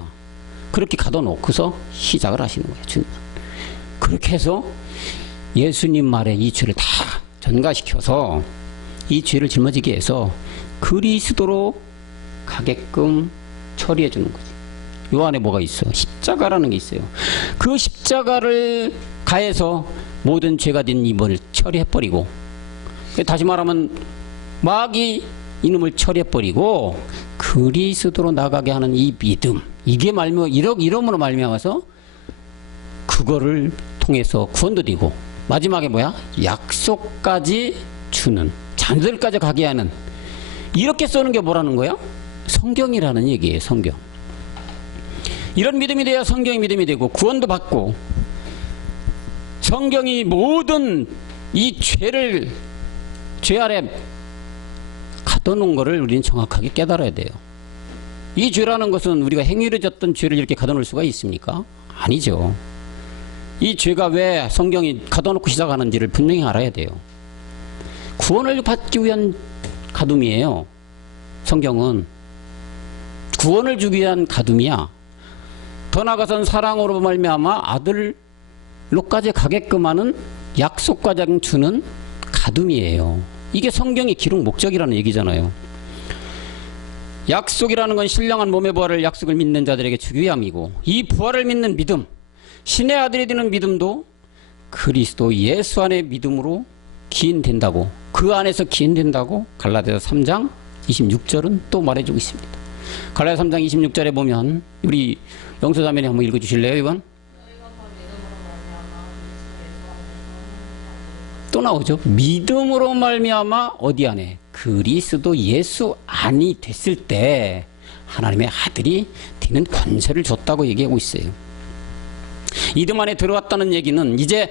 그렇게 가둬놓고서 시작을 하시는 거예요. 주님은. 그렇게 해서 예수님 말에 이 죄를 다 전가시켜서 이 죄를 짊어지게 해서 그리스도로 가게끔 처리해 주는 거지. 요 안에 뭐가 있어? 십자가라는 게 있어요. 그 십자가를 가해서 모든 죄가 된 이번을 처리해버리고, 다시 말하면 마귀 이놈을 처리해버리고 그리스도로 나가게 하는 이 믿음, 이게 이름으로 말미암아서 그거를 통해서 구원도 되고, 마지막에 뭐야? 약속까지 주는, 잔들까지 가게 하는, 이렇게 써는 게 뭐라는 거야? 성경이라는 얘기예요. 성경. 이런 믿음이 돼야 성경이 믿음이 되고 구원도 받고 성경이 모든 이 죄를 죄 아래 가둬놓은 것을 우리는 정확하게 깨달아야 돼요. 이 죄라는 것은 우리가 행위로 졌던 죄를 이렇게 가둬놓을 수가 있습니까? 아니죠. 이 죄가 왜 성경이 가둬놓고 시작하는지를 분명히 알아야 돼요. 구원을 받기 위한 가둠이에요. 성경은 구원을 주기 위한 가둠이야. 더 나아가서는 사랑으로 말미암아 아들로까지 가게끔 하는 약속과장 주는 가둠이에요. 이게 성경의 기록 목적이라는 얘기잖아요. 약속이라는 건 신령한 몸의 부활을 약속을 믿는 자들에게 주기 위함이고, 이 부활을 믿는 믿음, 신의 아들이 되는 믿음도 그리스도 예수 안의 믿음으로 기인된다고, 그 안에서 기인된다고 갈라디아서 3장 26절은 또 말해주고 있습니다. 갈라디아서 3장 26절에 보면 우리 영서자매님 한번 읽어주실래요? 이건 또 나오죠. 믿음으로 말미암아 어디 안에? 그리스도 예수 안이 됐을 때 하나님의 아들이 되는 권세를 줬다고 얘기하고 있어요. 믿음 안에 들어왔다는 얘기는 이제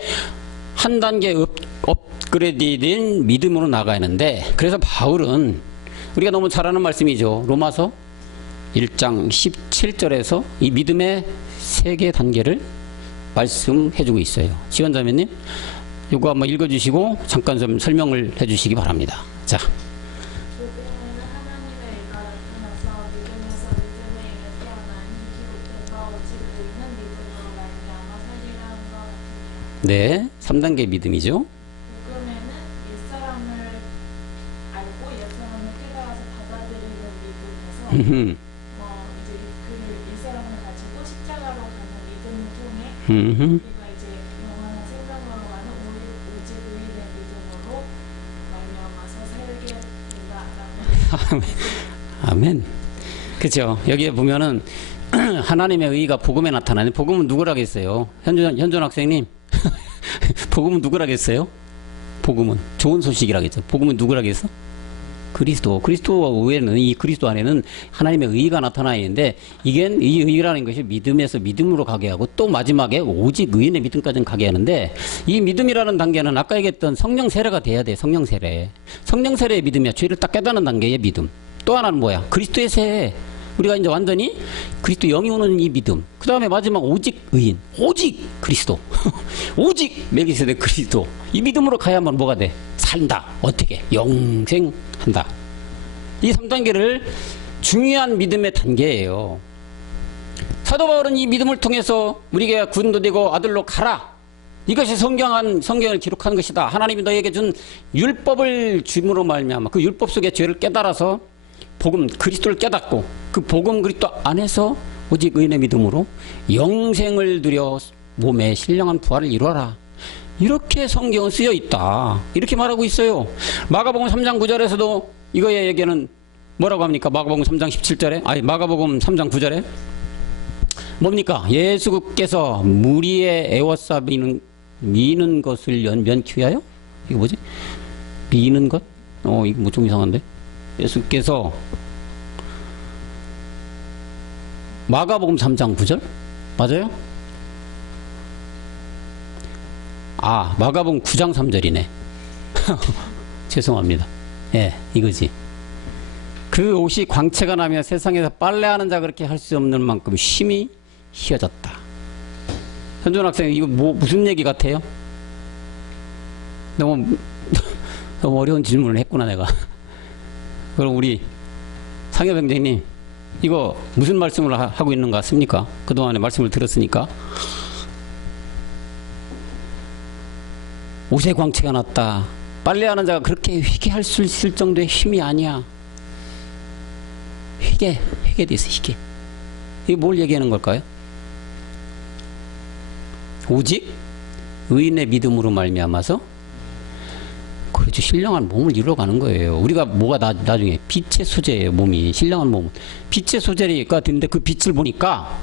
한 단계 업그레이드된 믿음으로 나가야 하는데, 그래서 바울은 우리가 너무 잘 아는 말씀이죠. 로마서 1장 17절에서 이 믿음의 3개 단계를 말씀해주고 있어요. 지원자매님 이거 한번 읽어주시고 잠깐 좀 설명을 해주시기 바랍니다. 자, 조금은 하나님의 의가 나타나서 믿음에서 믿음에 이르 태어난 기록된 바 오직 의는 믿음으로 말미암아 살리라는 것 같으니라. 네, 3단계 믿음이죠. 복음에는 옛사람을 알고 옛사람을 깨달아서 받아들이는 믿음에서 이제 그 옛사람을 가지고 십자가로 가는 믿음을 통해 우리가 이제 영원한 생명으로 가는 오직 의인의 믿음으로 말미암아서 살게 된다라고. 아멘. 그죠? 여기에 보면은 하나님의 의가 복음에 나타나는, 복음은 누구라겠어요? 현존 학생님 복음은 누구라겠어요? 복음은 좋은 소식이라겠죠. 복음은 누구라겠어? 그리스도 외에는, 이 그리스도 안에는 하나님의 의가 나타나야 하는데, 이게 이 의라는 것이 믿음에서 믿음으로 가게 하고 또 마지막에 오직 의인의 믿음까지는 가게 하는데, 이 믿음이라는 단계는 아까 얘기했던 성령 세례가 돼야 돼. 성령 세례의 믿음이야. 죄를 딱 깨닫는 단계의 믿음. 또 하나는 뭐야? 그리스도의 세례. 우리가 이제 완전히 그리스도 영이 오는 이 믿음. 그 다음에 마지막 오직 의인, 오직 그리스도 오직 멜기세덱 그리스도. 이 믿음으로 가야만 뭐가 돼? 산다. 어떻게? 영생한다. 이 3단계를 중요한 믿음의 단계예요. 사도 바울은 이 믿음을 통해서 우리가 군도 되고 아들로 가라, 이것이 성경을 기록한 것이다. 하나님이 너에게 준 율법을 줌으로 말미암아 그 율법 속의 죄를 깨달아서 복음 그리스도를 깨닫고 그 복음 그리스도 안에서 오직 의인의 믿음으로 영생을 누려 몸에 신령한 부활을 이루어라. 이렇게 성경은 쓰여 있다. 이렇게 말하고 있어요. 마가복음 3장 9절에서도 이거의 얘기는 뭐라고 합니까? 마가복음 3장 17절에, 아니 마가복음 3장 9절에 뭡니까? 예수께서 무리의 애워싸 미는 것을 면키 위하여? 이거 뭐지? 미는 것? 이거 뭐 좀 이상한데? 예수께서 마가복음 3장 9절? 맞아요? 아, 마가복음 9장 3절이네. 죄송합니다. 예, 이거지. 그 옷이 광채가 나며 세상에서 빨래하는 자 그렇게 할 수 없는 만큼 힘이 희어졌다. 현존 학생, 이거 무슨 얘기 같아요? 너무 어려운 질문을 했구나 내가. 그럼 우리 상여병장님, 이거 무슨 말씀을 하고 있는 것 같습니까? 그동안에 말씀을 들었으니까. 옷에 광채가 났다. 빨래하는 자가 그렇게 희게할 수 있을 정도의 힘이 아니야. 희게 돼서 희게. 이게 뭘 얘기하는 걸까요? 오직 의인의 믿음으로 말미암아서 그렇죠. 신령한 몸을 이루어가는 거예요. 우리가 뭐가 나중에 빛의 소재예요. 몸이 신령한 몸. 빛의 소재가 되는데 그 빛을 보니까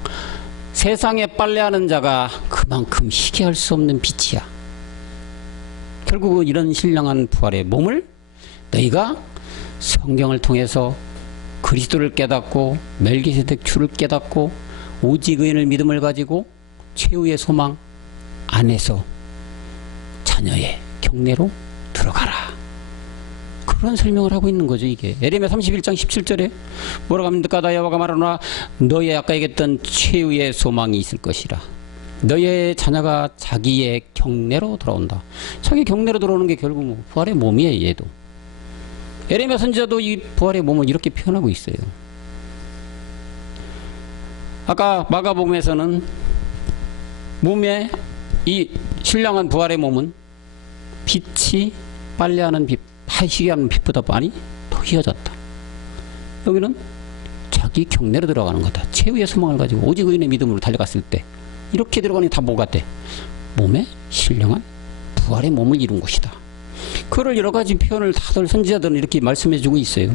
세상에 빨래하는 자가 그만큼 희게할 수 없는 빛이야. 결국은 이런 신령한 부활의 몸을 너희가 성경을 통해서 그리스도를 깨닫고 멜기세덱 주를 깨닫고 오직 의인을 믿음을 가지고 최후의 소망 안에서 자녀의 경내로 들어가라. 그런 설명을 하고 있는 거죠. 이게 에레미야 31장 17절에 뭐라고 합니까? 나 여호와가 말하노라 너의 아까 얘기했던 최후의 소망이 있을 것이라. 너의 자녀가 자기의 경내로 돌아온다. 자기 경내로 들어오는 게 결국 뭐 부활의 몸이에요. 얘도 에레미야 선지자도 이 부활의 몸을 이렇게 표현하고 있어요. 아까 마가복음에서는 몸에 이 신령한 부활의 몸은 빛이 빨래하는 빛, 시계하는 빛보다 많이 더 휘어졌다. 여기는 자기 경내로 들어가는 거다. 최후의 소망을 가지고 오직 의인의 믿음으로 달려갔을 때 이렇게 들어가니 다 뭐가 돼? 몸에 신령한 부활의 몸을 이룬 것이다. 그걸 여러 가지 표현을 다들 선지자들은 이렇게 말씀해 주고 있어요.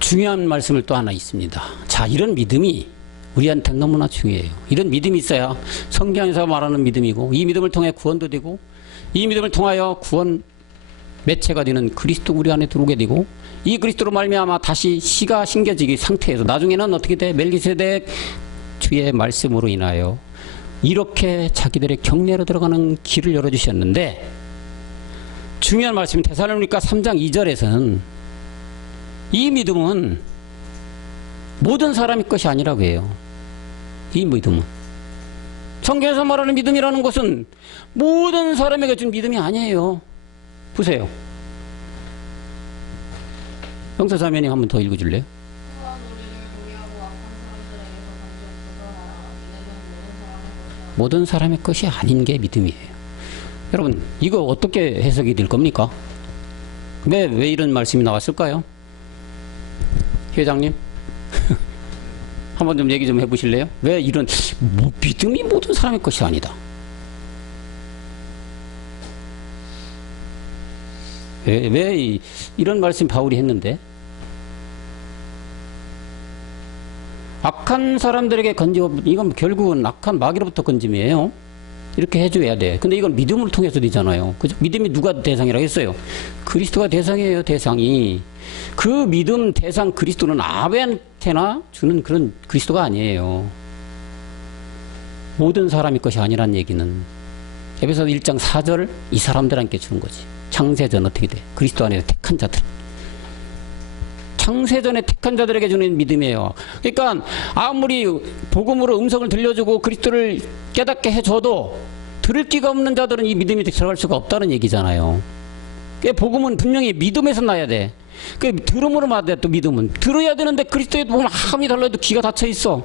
중요한 말씀을 또 하나 있습니다. 자, 이런 믿음이 우리한테 너무나 중요해요. 이런 믿음이 있어야 성경에서 말하는 믿음이고 이 믿음을 통해 구원도 되고 이 믿음을 통하여 구원 매체가 되는 그리스도 우리 안에 들어오게 되고 이 그리스도로 말미암아 다시 씨가 심겨지기 상태에서 나중에는 어떻게 돼? 멜기세덱 주의 말씀으로 인하여 이렇게 자기들의 경내로 들어가는 길을 열어주셨는데 중요한 말씀이 데살로니가 3장 2절에서는 이 믿음은 모든 사람의 것이 아니라고 해요. 이 믿음은 성경에서 말하는 믿음이라는 것은 모든 사람에게 준 믿음이 아니에요. 보세요. 영사자매님 한 번 더 읽어줄래요? 또한 우리를 무리하고 악한 사람들에게서 건져 모든 사람의 것이 아닌 게 믿음이에요. 여러분 이거 어떻게 해석이 될 겁니까? 왜 이런 말씀이 나왔을까요? 회장님 한번 좀 얘기 좀 해보실래요? 왜 이런 믿음이 모든 사람의 것이 아니다. 왜 이런 말씀 바울이 했는데 악한 사람들에게 건져 이건 결국은 악한 마귀로부터 건짐이에요. 이렇게 해줘야 돼. 근데 이건 믿음을 통해서 되잖아요. 그죠? 믿음이 누가 대상이라고 했어요? 그리스도가 대상이에요. 대상이. 그 믿음 대상 그리스도는 아베한테나 주는 그런 그리스도가 아니에요. 모든 사람의 것이 아니란 얘기는 에베소서 1장 4절 이 사람들한테 주는 거지. 창세전 어떻게 돼? 그리스도 안에서 택한 자들. 창세전에 택한 자들에게 주는 믿음이에요. 그러니까 아무리 복음으로 음성을 들려주고 그리스도를 깨닫게 해줘도 들을 끼가 없는 자들은 이 믿음이 들어갈 수가 없다는 얘기잖아요. 복음은 분명히 믿음에서 나야 돼. 들음으로 말해야 돼. 또 믿음은 들어야 되는데 그리스도에 보면 아무리 달라도 귀가 닫혀 있어.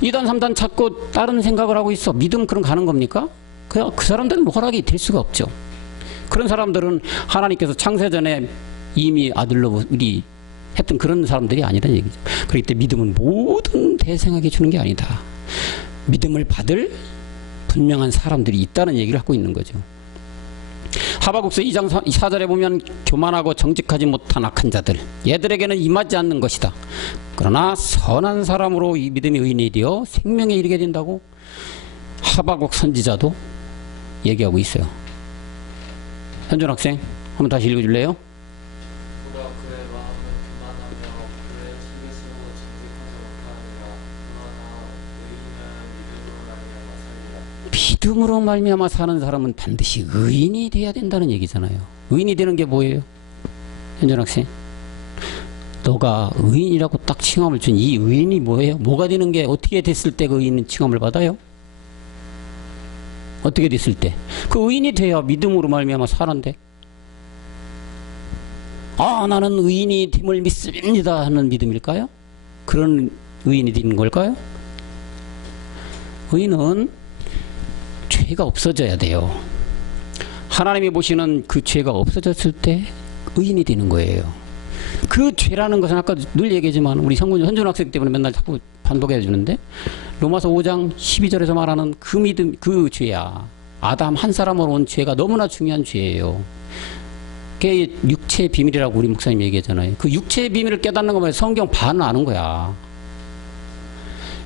2단 3단 찾고 다른 생각을 하고 있어. 믿음 그런 가는 겁니까? 그 사람들은 허락이 될 수가 없죠. 그런 사람들은 하나님께서 창세전에 이미 아들로 우리 했던 그런 사람들이 아니라는 얘기죠. 그렇기 때문에 믿음은 모든 대상에게 주는 게 아니다. 믿음을 받을 분명한 사람들이 있다는 얘기를 하고 있는 거죠. 하박국서 2장 4절에 보면 교만하고 정직하지 못한 악한 자들 얘들에게는 임하지 않는 것이다. 그러나 선한 사람으로 이 믿음의 의인이 되어 생명에 이르게 된다고 하박국 선지자도 얘기하고 있어요. 현준 학생 한번 다시 읽어줄래요? 보라 그의 마음은 교만하며 그의 속에서로 정직하지 못하느라 그러나 의인은 믿음으로 말미암아 살리라. 믿음으로 말미암아 사는 사람은 반드시 의인이 돼야 된다는 얘기잖아요. 의인이 되는 게 뭐예요? 현준 학생 너가 의인이라고 딱 칭함을 준 이 의인이 뭐예요? 뭐가 되는 게 어떻게 됐을 때 그 의인은 칭함을 받아요? 어떻게 됐을 때? 그 의인이 돼야 믿음으로 말미암아 사는데 아 나는 의인이 됨을 믿습니다 하는 믿음일까요? 그런 의인이 되는 걸까요? 의인은 죄가 없어져야 돼요. 하나님이 보시는 그 죄가 없어졌을 때 의인이 되는 거예요. 그 죄라는 것은 아까 늘 얘기하지만 우리 현준 학생 때문에 맨날 자꾸 반복해 주는데 로마서 5장 12절에서 말하는 그 믿음 그 죄야. 아담 한 사람으로 온 죄가 너무나 중요한 죄예요. 그게 육체의 비밀이라고 우리 목사님 얘기하잖아요. 그 육체의 비밀을 깨닫는 거면 성경 반은 아는 거야.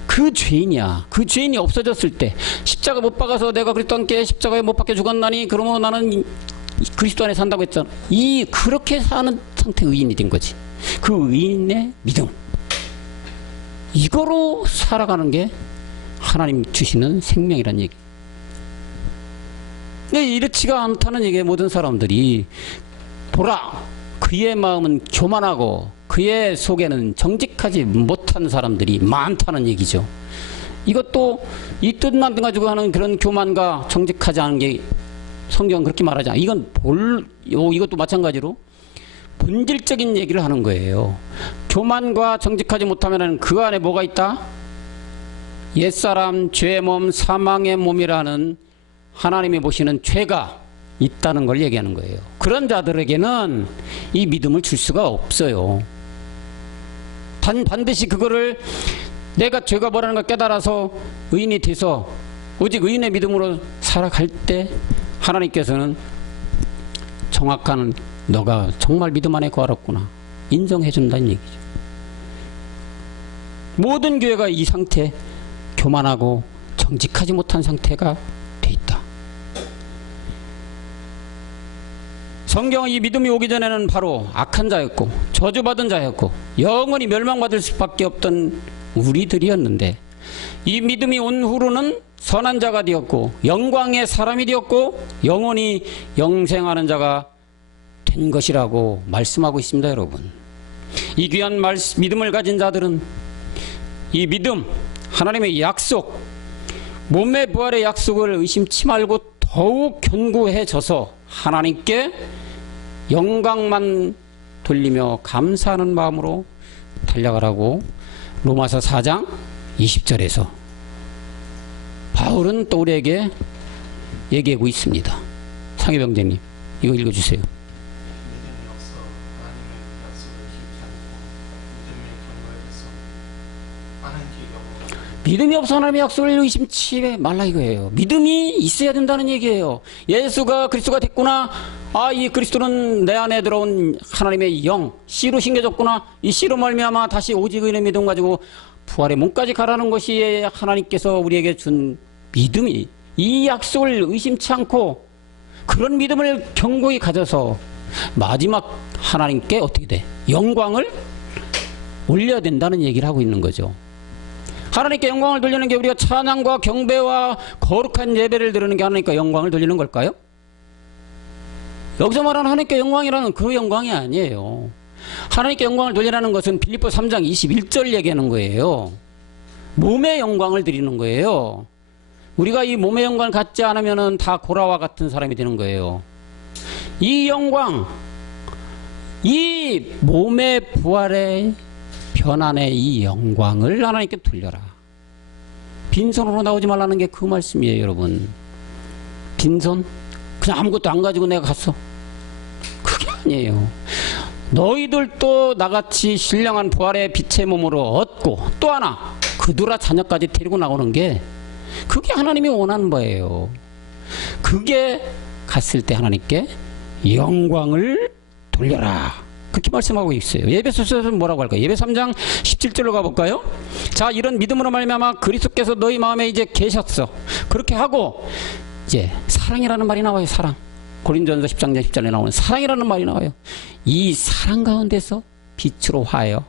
그 죄인이야. 그 죄인이 없어졌을 때 십자가 못 박아서 내가 그리스도와 함께 십자가에 못 박혀 죽었나니 그러면 나는 그리스도 안에 산다고 했잖아. 그렇게 사는 상태 의인이 된 거지. 그 의인의 믿음. 이거로 살아가는 게 하나님 주시는 생명이란 얘기. 근데 이렇지가 않다는 얘기에 모든 사람들이 보라, 그의 마음은 교만하고 그의 속에는 정직하지 못한 사람들이 많다는 얘기죠. 이것도 이 뜻만 가지고 하는 그런 교만과 정직하지 않은 게 성경은 그렇게 말하지 않아요. 이것도 마찬가지로 본질적인 얘기를 하는 거예요. 교만과 정직하지 못하면 그 안에 뭐가 있다? 옛사람, 죄의 몸, 사망의 몸이라는 하나님이 보시는 죄가 있다는 걸 얘기하는 거예요. 그런 자들에게는 이 믿음을 줄 수가 없어요. 반드시 그거를 내가 죄가 뭐라는 걸 깨달아서 의인이 돼서 오직 의인의 믿음으로 살아갈 때 하나님께서는 정확한 너가 정말 믿음 안에 거하였구나 인정해 준다는 얘기죠. 모든 교회가 이 상태, 교만하고 정직하지 못한 상태가 돼 있다. 성경은 이 믿음이 오기 전에는 바로 악한 자였고 저주받은 자였고 영원히 멸망받을 수밖에 없던 우리들이었는데, 이 믿음이 온 후로는 선한 자가 되었고 영광의 사람이 되었고 영원히 영생하는 자가 된 것이라고 말씀하고 있습니다. 여러분, 이 귀한 믿음을 가진 자들은 이 믿음, 하나님의 약속, 몸의 부활의 약속을 의심치 말고 더욱 견고해져서 하나님께 영광만 돌리며 감사하는 마음으로 달려가라고 로마서 4장 20절에서 바울은 또 우리에게 얘기하고 있습니다. 상해병제님, 이거 읽어주세요. 믿음이 없어 하나님의 약속을 지키지 않고 믿음에 견고해져서 하는 길이 믿음이 없어 하나님의 약속을 의심치 말라 이거예요. 믿음이 있어야 된다는 얘기예요. 예수가 그리스도가 됐구나. 이 그리스도는 내 안에 들어온 하나님의 영, 씨로 심겨졌구나. 이 씨로 말미암아 다시 오직 의인의 믿음 가지고 부활의 몸까지 가라는 것이 하나님께서 우리에게 준 믿음이, 이 약속을 의심치 않고 그런 믿음을 견고히 가져서 마지막 하나님께 어떻게 돼? 영광을 올려야 된다는 얘기를 하고 있는 거죠. 하나님께 영광을 돌리는 게 우리가 찬양과 경배와 거룩한 예배를 드리는 게 하나님께 영광을 돌리는 걸까요? 여기서 말하는 하나님께 영광이라는 그 영광이 아니에요. 하나님께 영광을 돌리라는 것은 빌립보 3장 21절 얘기하는 거예요. 몸의 영광을 드리는 거예요. 우리가 이 몸의 영광을 갖지 않으면 다 고라와 같은 사람이 되는 거예요. 이 영광, 이 몸의 부활의 변환의 이 영광을 하나님께 돌려라. 빈손으로 나오지 말라는 게 그 말씀이에요. 여러분, 빈손? 그냥 아무것도 안 가지고 내가 갔어. 그게 아니에요. 너희들도 나같이 신령한 부활의 빛의 몸으로 얻고 또 하나 그두라 자녀까지 데리고 나오는 게 그게 하나님이 원하는 거예요. 그게 갔을 때 하나님께 영광을 돌려라, 그렇게 말씀하고 있어요. 예배소서에서는 뭐라고 할까요? 예배 3장 17절로 가볼까요? 자, 이런 믿음으로 말미암아 그리스도께서 너희 마음에 이제 계셨어. 그렇게 하고 이제 사랑이라는 말이 나와요. 사랑. 고린도전서 10장 10절에 나오는 사랑이라는 말이 나와요. 이 사랑 가운데서 빛으로 화하여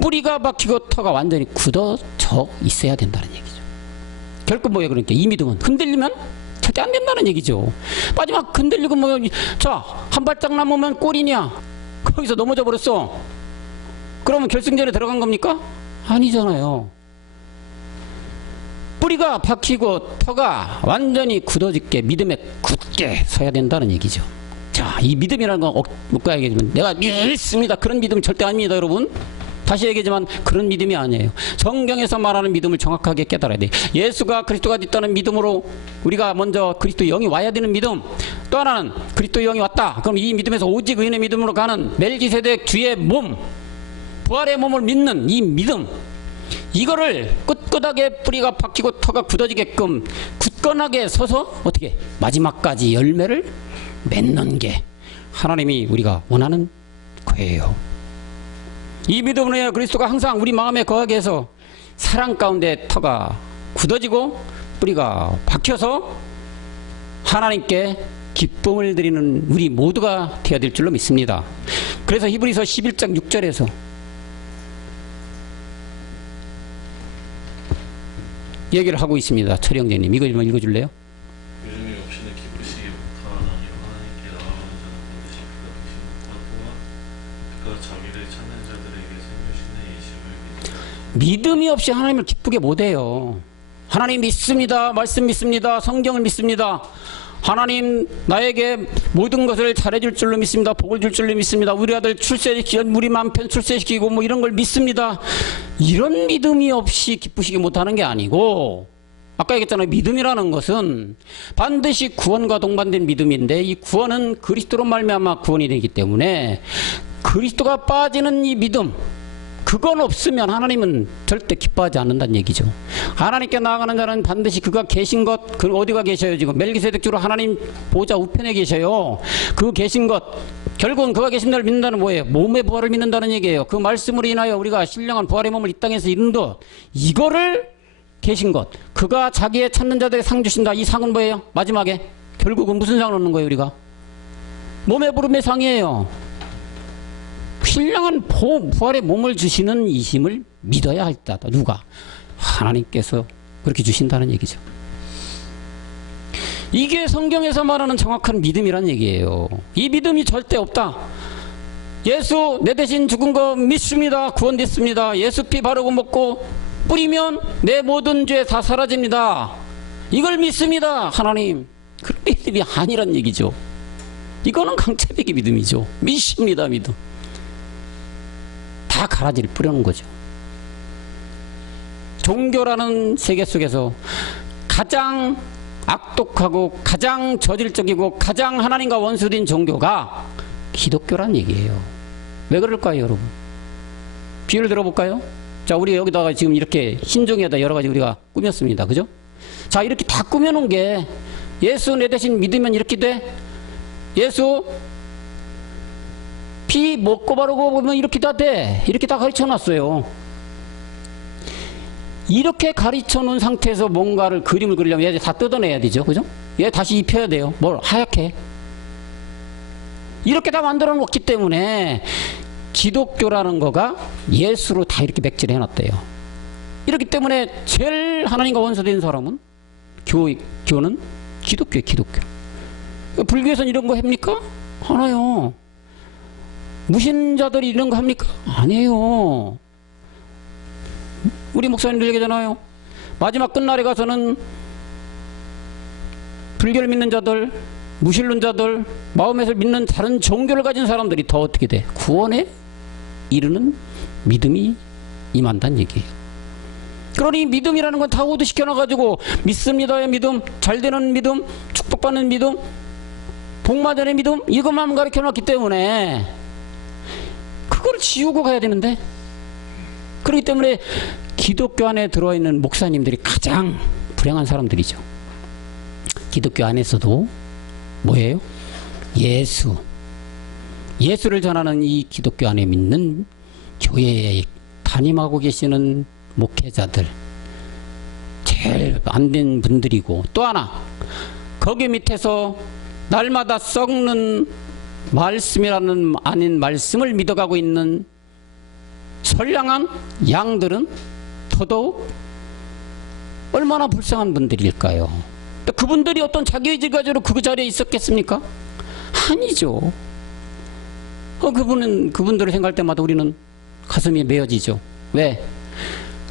뿌리가 박히고 터가 완전히 굳어져 있어야 된다는 얘기죠. 결국 뭐예요? 그러니까 이 믿음은 흔들리면 절대 안 된다는 얘기죠. 마지막 흔들리고 자, 한 발짝 남으면 골이냐? 거기서 넘어져 버렸어. 그러면 결승전에 들어간 겁니까? 아니잖아요. 뿌리가 박히고 터가 완전히 굳어지게 믿음에 굳게 서야 된다는 얘기죠. 자, 이 믿음이라는 건 뭔가 얘기하면 내가 믿습니다, 그런 믿음 절대 아닙니다. 여러분, 다시 얘기하지만 그런 믿음이 아니에요. 성경에서 말하는 믿음을 정확하게 깨달아야 돼요. 예수가 그리스도가 됐다는 믿음으로 우리가 먼저 그리스도 영이 와야 되는 믿음, 또 하나는 그리스도 영이 왔다, 그럼 이 믿음에서 오직 의인의 믿음으로 가는 멜기세덱 주의 몸, 부활의 몸을 믿는 이 믿음, 이거를 꿋꿋하게 뿌리가 박히고 터가 굳어지게끔 굳건하게 서서 어떻게 마지막까지 열매를 맺는 게 하나님이 우리가 원하는 거예요. 이 믿음으로 그리스도가 항상 우리 마음에 거하게 해서 사랑 가운데 터가 굳어지고 뿌리가 박혀서 하나님께 기쁨을 드리는 우리 모두가 되어야 될 줄로 믿습니다. 그래서 히브리서 11장 6절에서 얘기를 하고 있습니다. 철영재님, 이거 좀 읽어줄래요? 믿음이 없이는 기쁘시기 못하나니 하나님께 나아가는 자는 반드시 그가 계신 것과 또한 그가 자기를 찾는 자들에게 생명신의 이심을 믿음이 없이 하나님을 기쁘게 못해요. 하나님 믿습니다. 말씀 믿습니다. 성경을 믿습니다. 하나님 나에게 모든 것을 잘해줄 줄로 믿습니다. 복을 줄 줄로 믿습니다. 우리 아들 출세시키고 우리 남편 출세시키고 뭐 이런 걸 믿습니다. 이런 믿음이 없이 기쁘시게 못하는 게 아니고, 아까 얘기했잖아요. 믿음이라는 것은 반드시 구원과 동반된 믿음인데, 이 구원은 그리스도로 말미암아 구원이 되기 때문에 그리스도가 빠지는 이 믿음, 그건 없으면 하나님은 절대 기뻐하지 않는다는 얘기죠. 하나님께 나아가는 자는 반드시 그가 계신 것, 그 어디가 계셔요? 지금 멜기세덱주로 하나님 보좌 우편에 계셔요. 그 계신 것, 결국은 그가 계신 자를 믿는다는 뭐예요? 몸의 부활을 믿는다는 얘기예요. 그 말씀으로 인하여 우리가 신령한 부활의 몸을 이 땅에서 이룬 것, 이거를 계신 것, 그가 자기의 찾는 자들에게 상 주신다. 이 상은 뭐예요? 마지막에 결국은 무슨 상을 얻는 거예요? 우리가 몸의 부름의 상이에요. 신령한 부활의 몸을 주시는 이심을 믿어야 할다. 누가? 하나님께서 그렇게 주신다는 얘기죠. 이게 성경에서 말하는 정확한 믿음이란 얘기예요. 이 믿음이 절대 없다. 예수 내 대신 죽은 거 믿습니다. 구원됐습니다. 예수 피 바르고 먹고 뿌리면 내 모든 죄 다 사라집니다. 이걸 믿습니다. 하나님. 그런 믿음이 아니란 얘기죠. 이거는 강체백의 믿음이죠. 믿습니다. 믿음. 다 가라지를 뿌려놓은 거죠. 종교라는 세계 속에서 가장 악독하고 가장 저질적이고 가장 하나님과 원수된 종교가 기독교란 얘기예요. 왜 그럴까요, 여러분? 비유를 들어볼까요? 자, 우리 여기다가 지금 이렇게 흰종이에다 여러 가지 우리가 꾸몄습니다. 그죠? 자, 이렇게 다 꾸며놓은 게 예수 내 대신 믿으면 이렇게 돼? 예수 피 먹고 바르고 보면 이렇게 다 돼. 이렇게 다 가르쳐 놨어요. 이렇게 가르쳐 놓은 상태에서 뭔가를 그림을 그리려면 얘 다 뜯어내야 되죠. 그죠? 얘 다시 입혀야 돼요. 뭘 하얗게. 이렇게 다 만들어 놓기 때문에 기독교라는 거가 예수로 다 이렇게 맥질해 놨대요. 이렇기 때문에 제일 하나님과 원수된 사람은 교는 기독교예요. 기독교. 불교에서는 이런 거 합니까? 하나요. 무신자들이 이런 거 합니까? 아니에요. 우리 목사님들 얘기잖아요. 마지막 끝날에 가서는 불교를 믿는 자들, 무신론자들, 마음에서 믿는 다른 종교를 가진 사람들이 더 어떻게 돼? 구원에 이르는 믿음이 임한다는 얘기예요. 그러니 믿음이라는 건 다 우두시켜놔가지고 믿습니다의 믿음, 잘되는 믿음, 축복받는 믿음, 복마전의 믿음, 이것만 가르쳐놨기 때문에 그걸 지우고 가야 되는데, 그렇기 때문에 기독교 안에 들어있는 목사님들이 가장 불행한 사람들이죠. 기독교 안에서도 뭐예요? 예수를 전하는 이 기독교 안에 믿는 교회에 담임하고 계시는 목회자들, 제일 안 된 분들이고, 또 하나 거기 밑에서 날마다 썩는 말씀이라는 아닌 말씀을 믿어가고 있는 선량한 양들은 더더욱 얼마나 불쌍한 분들일까요? 그분들이 어떤 자기의지 가지고 그 자리에 있었겠습니까? 아니죠. 그분들을 생각할 때마다 우리는 가슴이 메어지죠. 왜?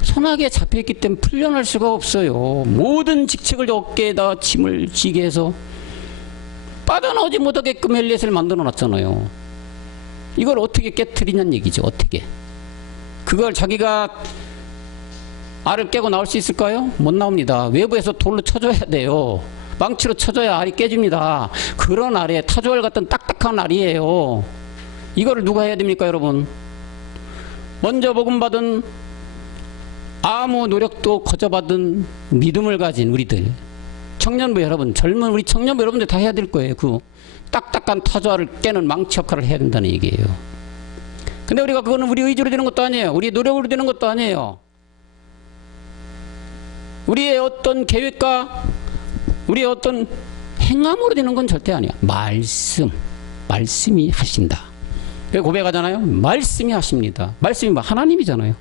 손아귀에 잡혀있기 때문에 풀려날 수가 없어요. 모든 직책을 어깨에다 짐을 지게 해서 빠져나오지 못하게끔 헬렛을 만들어 놨잖아요. 이걸 어떻게 깨트리냐는 얘기죠. 어떻게. 그걸 자기가 알을 깨고 나올 수 있을까요? 못 나옵니다. 외부에서 돌로 쳐줘야 돼요. 망치로 쳐줘야 알이 깨집니다. 그런 알에 타조알 같은 딱딱한 알이에요. 이거를 누가 해야 됩니까, 여러분? 먼저 복음받은, 아무 노력도 거저받은 믿음을 가진 우리들, 청년부 여러분, 젊은 우리 청년부 여러분들 다 해야 될 거예요. 그 딱딱한 타조알을 깨는 망치 역할을 해야 된다는 얘기예요. 근데 우리가 그거는 우리 의지로 되는 것도 아니에요. 우리의 노력으로 되는 것도 아니에요. 우리의 어떤 계획과 우리의 어떤 행함으로 되는 건 절대 아니야. 말씀이 하신다. 그래서 고백하잖아요. 말씀이 하십니다. 말씀이 뭐 하나님이잖아요.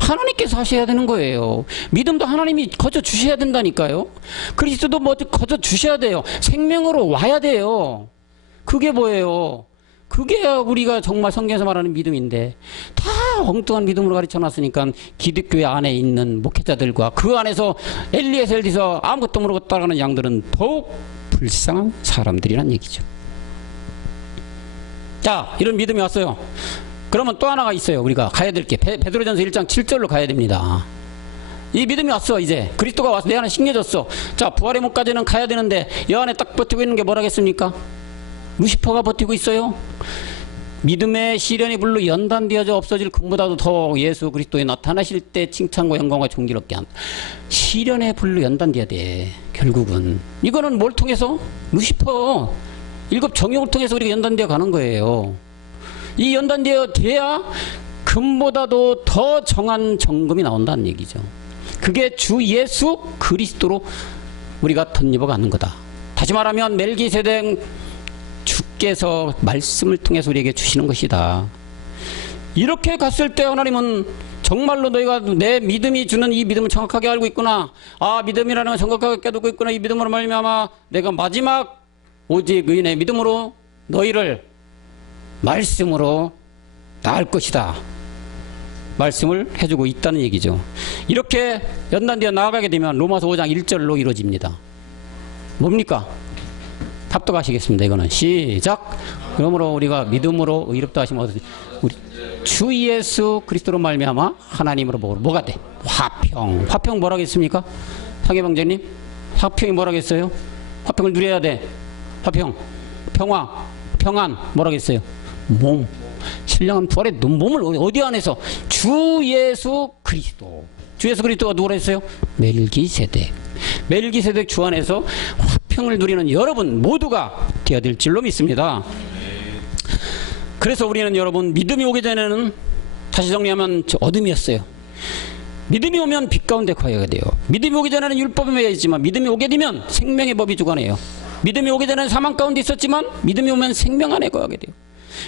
하나님께서 하셔야 되는 거예요. 믿음도 하나님이 거저 주셔야 된다니까요. 그리스도도 뭐 거저 주셔야 돼요. 생명으로 와야 돼요. 그게 뭐예요? 그게 우리가 정말 성경에서 말하는 믿음인데 다 엉뚱한 믿음으로 가르쳐 놨으니까 기독교회 안에 있는 목회자들과 그 안에서 엘리에셀에서 아무것도 모르고 따라가는 양들은 더욱 불쌍한 사람들이란 얘기죠. 자, 이런 믿음이 왔어요. 그러면 또 하나가 있어요. 우리가 가야 될 게 베드로전서 1장 7절로 가야 됩니다. 이 믿음이 왔어. 이제 그리스도가 와서 내 안에 심겨졌어. 자, 부활의 목까지는 가야 되는데 이 안에 딱 버티고 있는 게 뭐라겠습니까? 루시퍼가 버티고 있어요. 믿음의 시련의 불로 연단되어져 없어질 금보다도 더 예수 그리스도에 나타나실 때 칭찬과 영광과 존귀롭게 한다. 시련의 불로 연단돼야 돼. 결국은 이거는 뭘 통해서? 루시퍼 일곱 정욕을 통해서 우리가 연단되어 가는 거예요. 이 연단되어 돼야 금보다도 더 정한 정금이 나온다는 얘기죠. 그게 주 예수 그리스도로 우리가 덧입어 가는 거다. 다시 말하면 멜기세덱 주께서 말씀을 통해서 우리에게 주시는 것이다. 이렇게 갔을 때 하나님은 정말로 너희가 내 믿음이 주는 이 믿음을 정확하게 알고 있구나. 아, 믿음이라는 걸 정확하게 깨닫고 있구나. 이 믿음으로 말미암아 내가 마지막 오직 의인의 믿음으로 너희를 말씀으로 낳을 것이다. 말씀을 해주고 있다는 얘기죠. 이렇게 연단되어 나아가게 되면 로마서 5장 1절로 이루어집니다. 뭡니까? 합독하시겠습니다. 이거는 시작. 그러므로 우리가 믿음으로 의롭다 하시면 어떻게? 우리 주 예수 그리스도로 말미암아 하나님으로 뭐가 돼? 화평. 화평 뭐라겠습니까? 상해방제님, 화평이 뭐라겠어요? 화평을 누려야 돼. 화평, 평화, 평안 뭐라겠어요? 몸. 신령한 부활의 몸을 어디 안에서? 주 예수 그리스도. 주 예수 그리스도가 누구라 했어요? 멜기세덱. 멜기세덱 주 안에서 화평을 누리는 여러분 모두가 되어야 될 줄로 믿습니다. 그래서 우리는 여러분 믿음이 오기 전에는 다시 정리하면 어둠이었어요. 믿음이 오면 빛 가운데 거하게 돼요. 믿음이 오기 전에는 율법에 매여 있지만 믿음이 오게 되면 생명의 법이 주관해요. 믿음이 오기 전에는 사망 가운데 있었지만 믿음이 오면 생명 안에 거하게 돼요.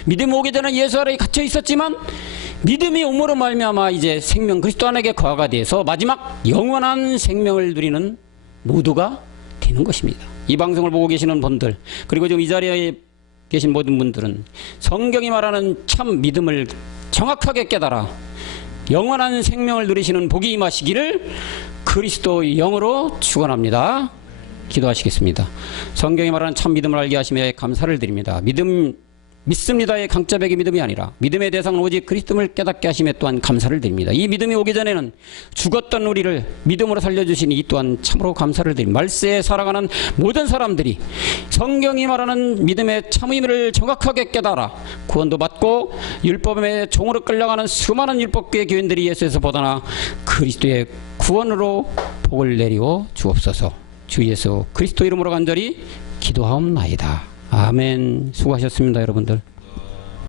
믿음이 오기 전에 예수 아래에 갇혀 있었지만 믿음이 오므로 말미암아 이제 생명 그리스도 안에게 거하가 돼서 마지막 영원한 생명을 누리는 모두가 되는 것입니다. 이 방송을 보고 계시는 분들 그리고 지금 이 자리에 계신 모든 분들은 성경이 말하는 참 믿음을 정확하게 깨달아 영원한 생명을 누리시는 복이 임하시기를 그리스도 영으로 축원합니다. 기도하시겠습니다. 성경이 말하는 참 믿음을 알게 하심에 감사를 드립니다. 믿습니다의 강자백의 믿음이 아니라 믿음의 대상은 오직 그리스도를 깨닫게 하심에 또한 감사를 드립니다. 이 믿음이 오기 전에는 죽었던 우리를 믿음으로 살려주시니 이 또한 참으로 감사를 드립니다. 말세에 살아가는 모든 사람들이 성경이 말하는 믿음의 참 의미를 정확하게 깨달아 구원도 받고 율법의 종으로 끌려가는 수많은 율법교의 교인들이 예수에서 벗어나 그리스도의 구원으로 복을 내리워 주옵소서. 주 예수 그리스도 이름으로 간절히 기도하옵나이다. 아멘. 수고하셨습니다, 여러분들.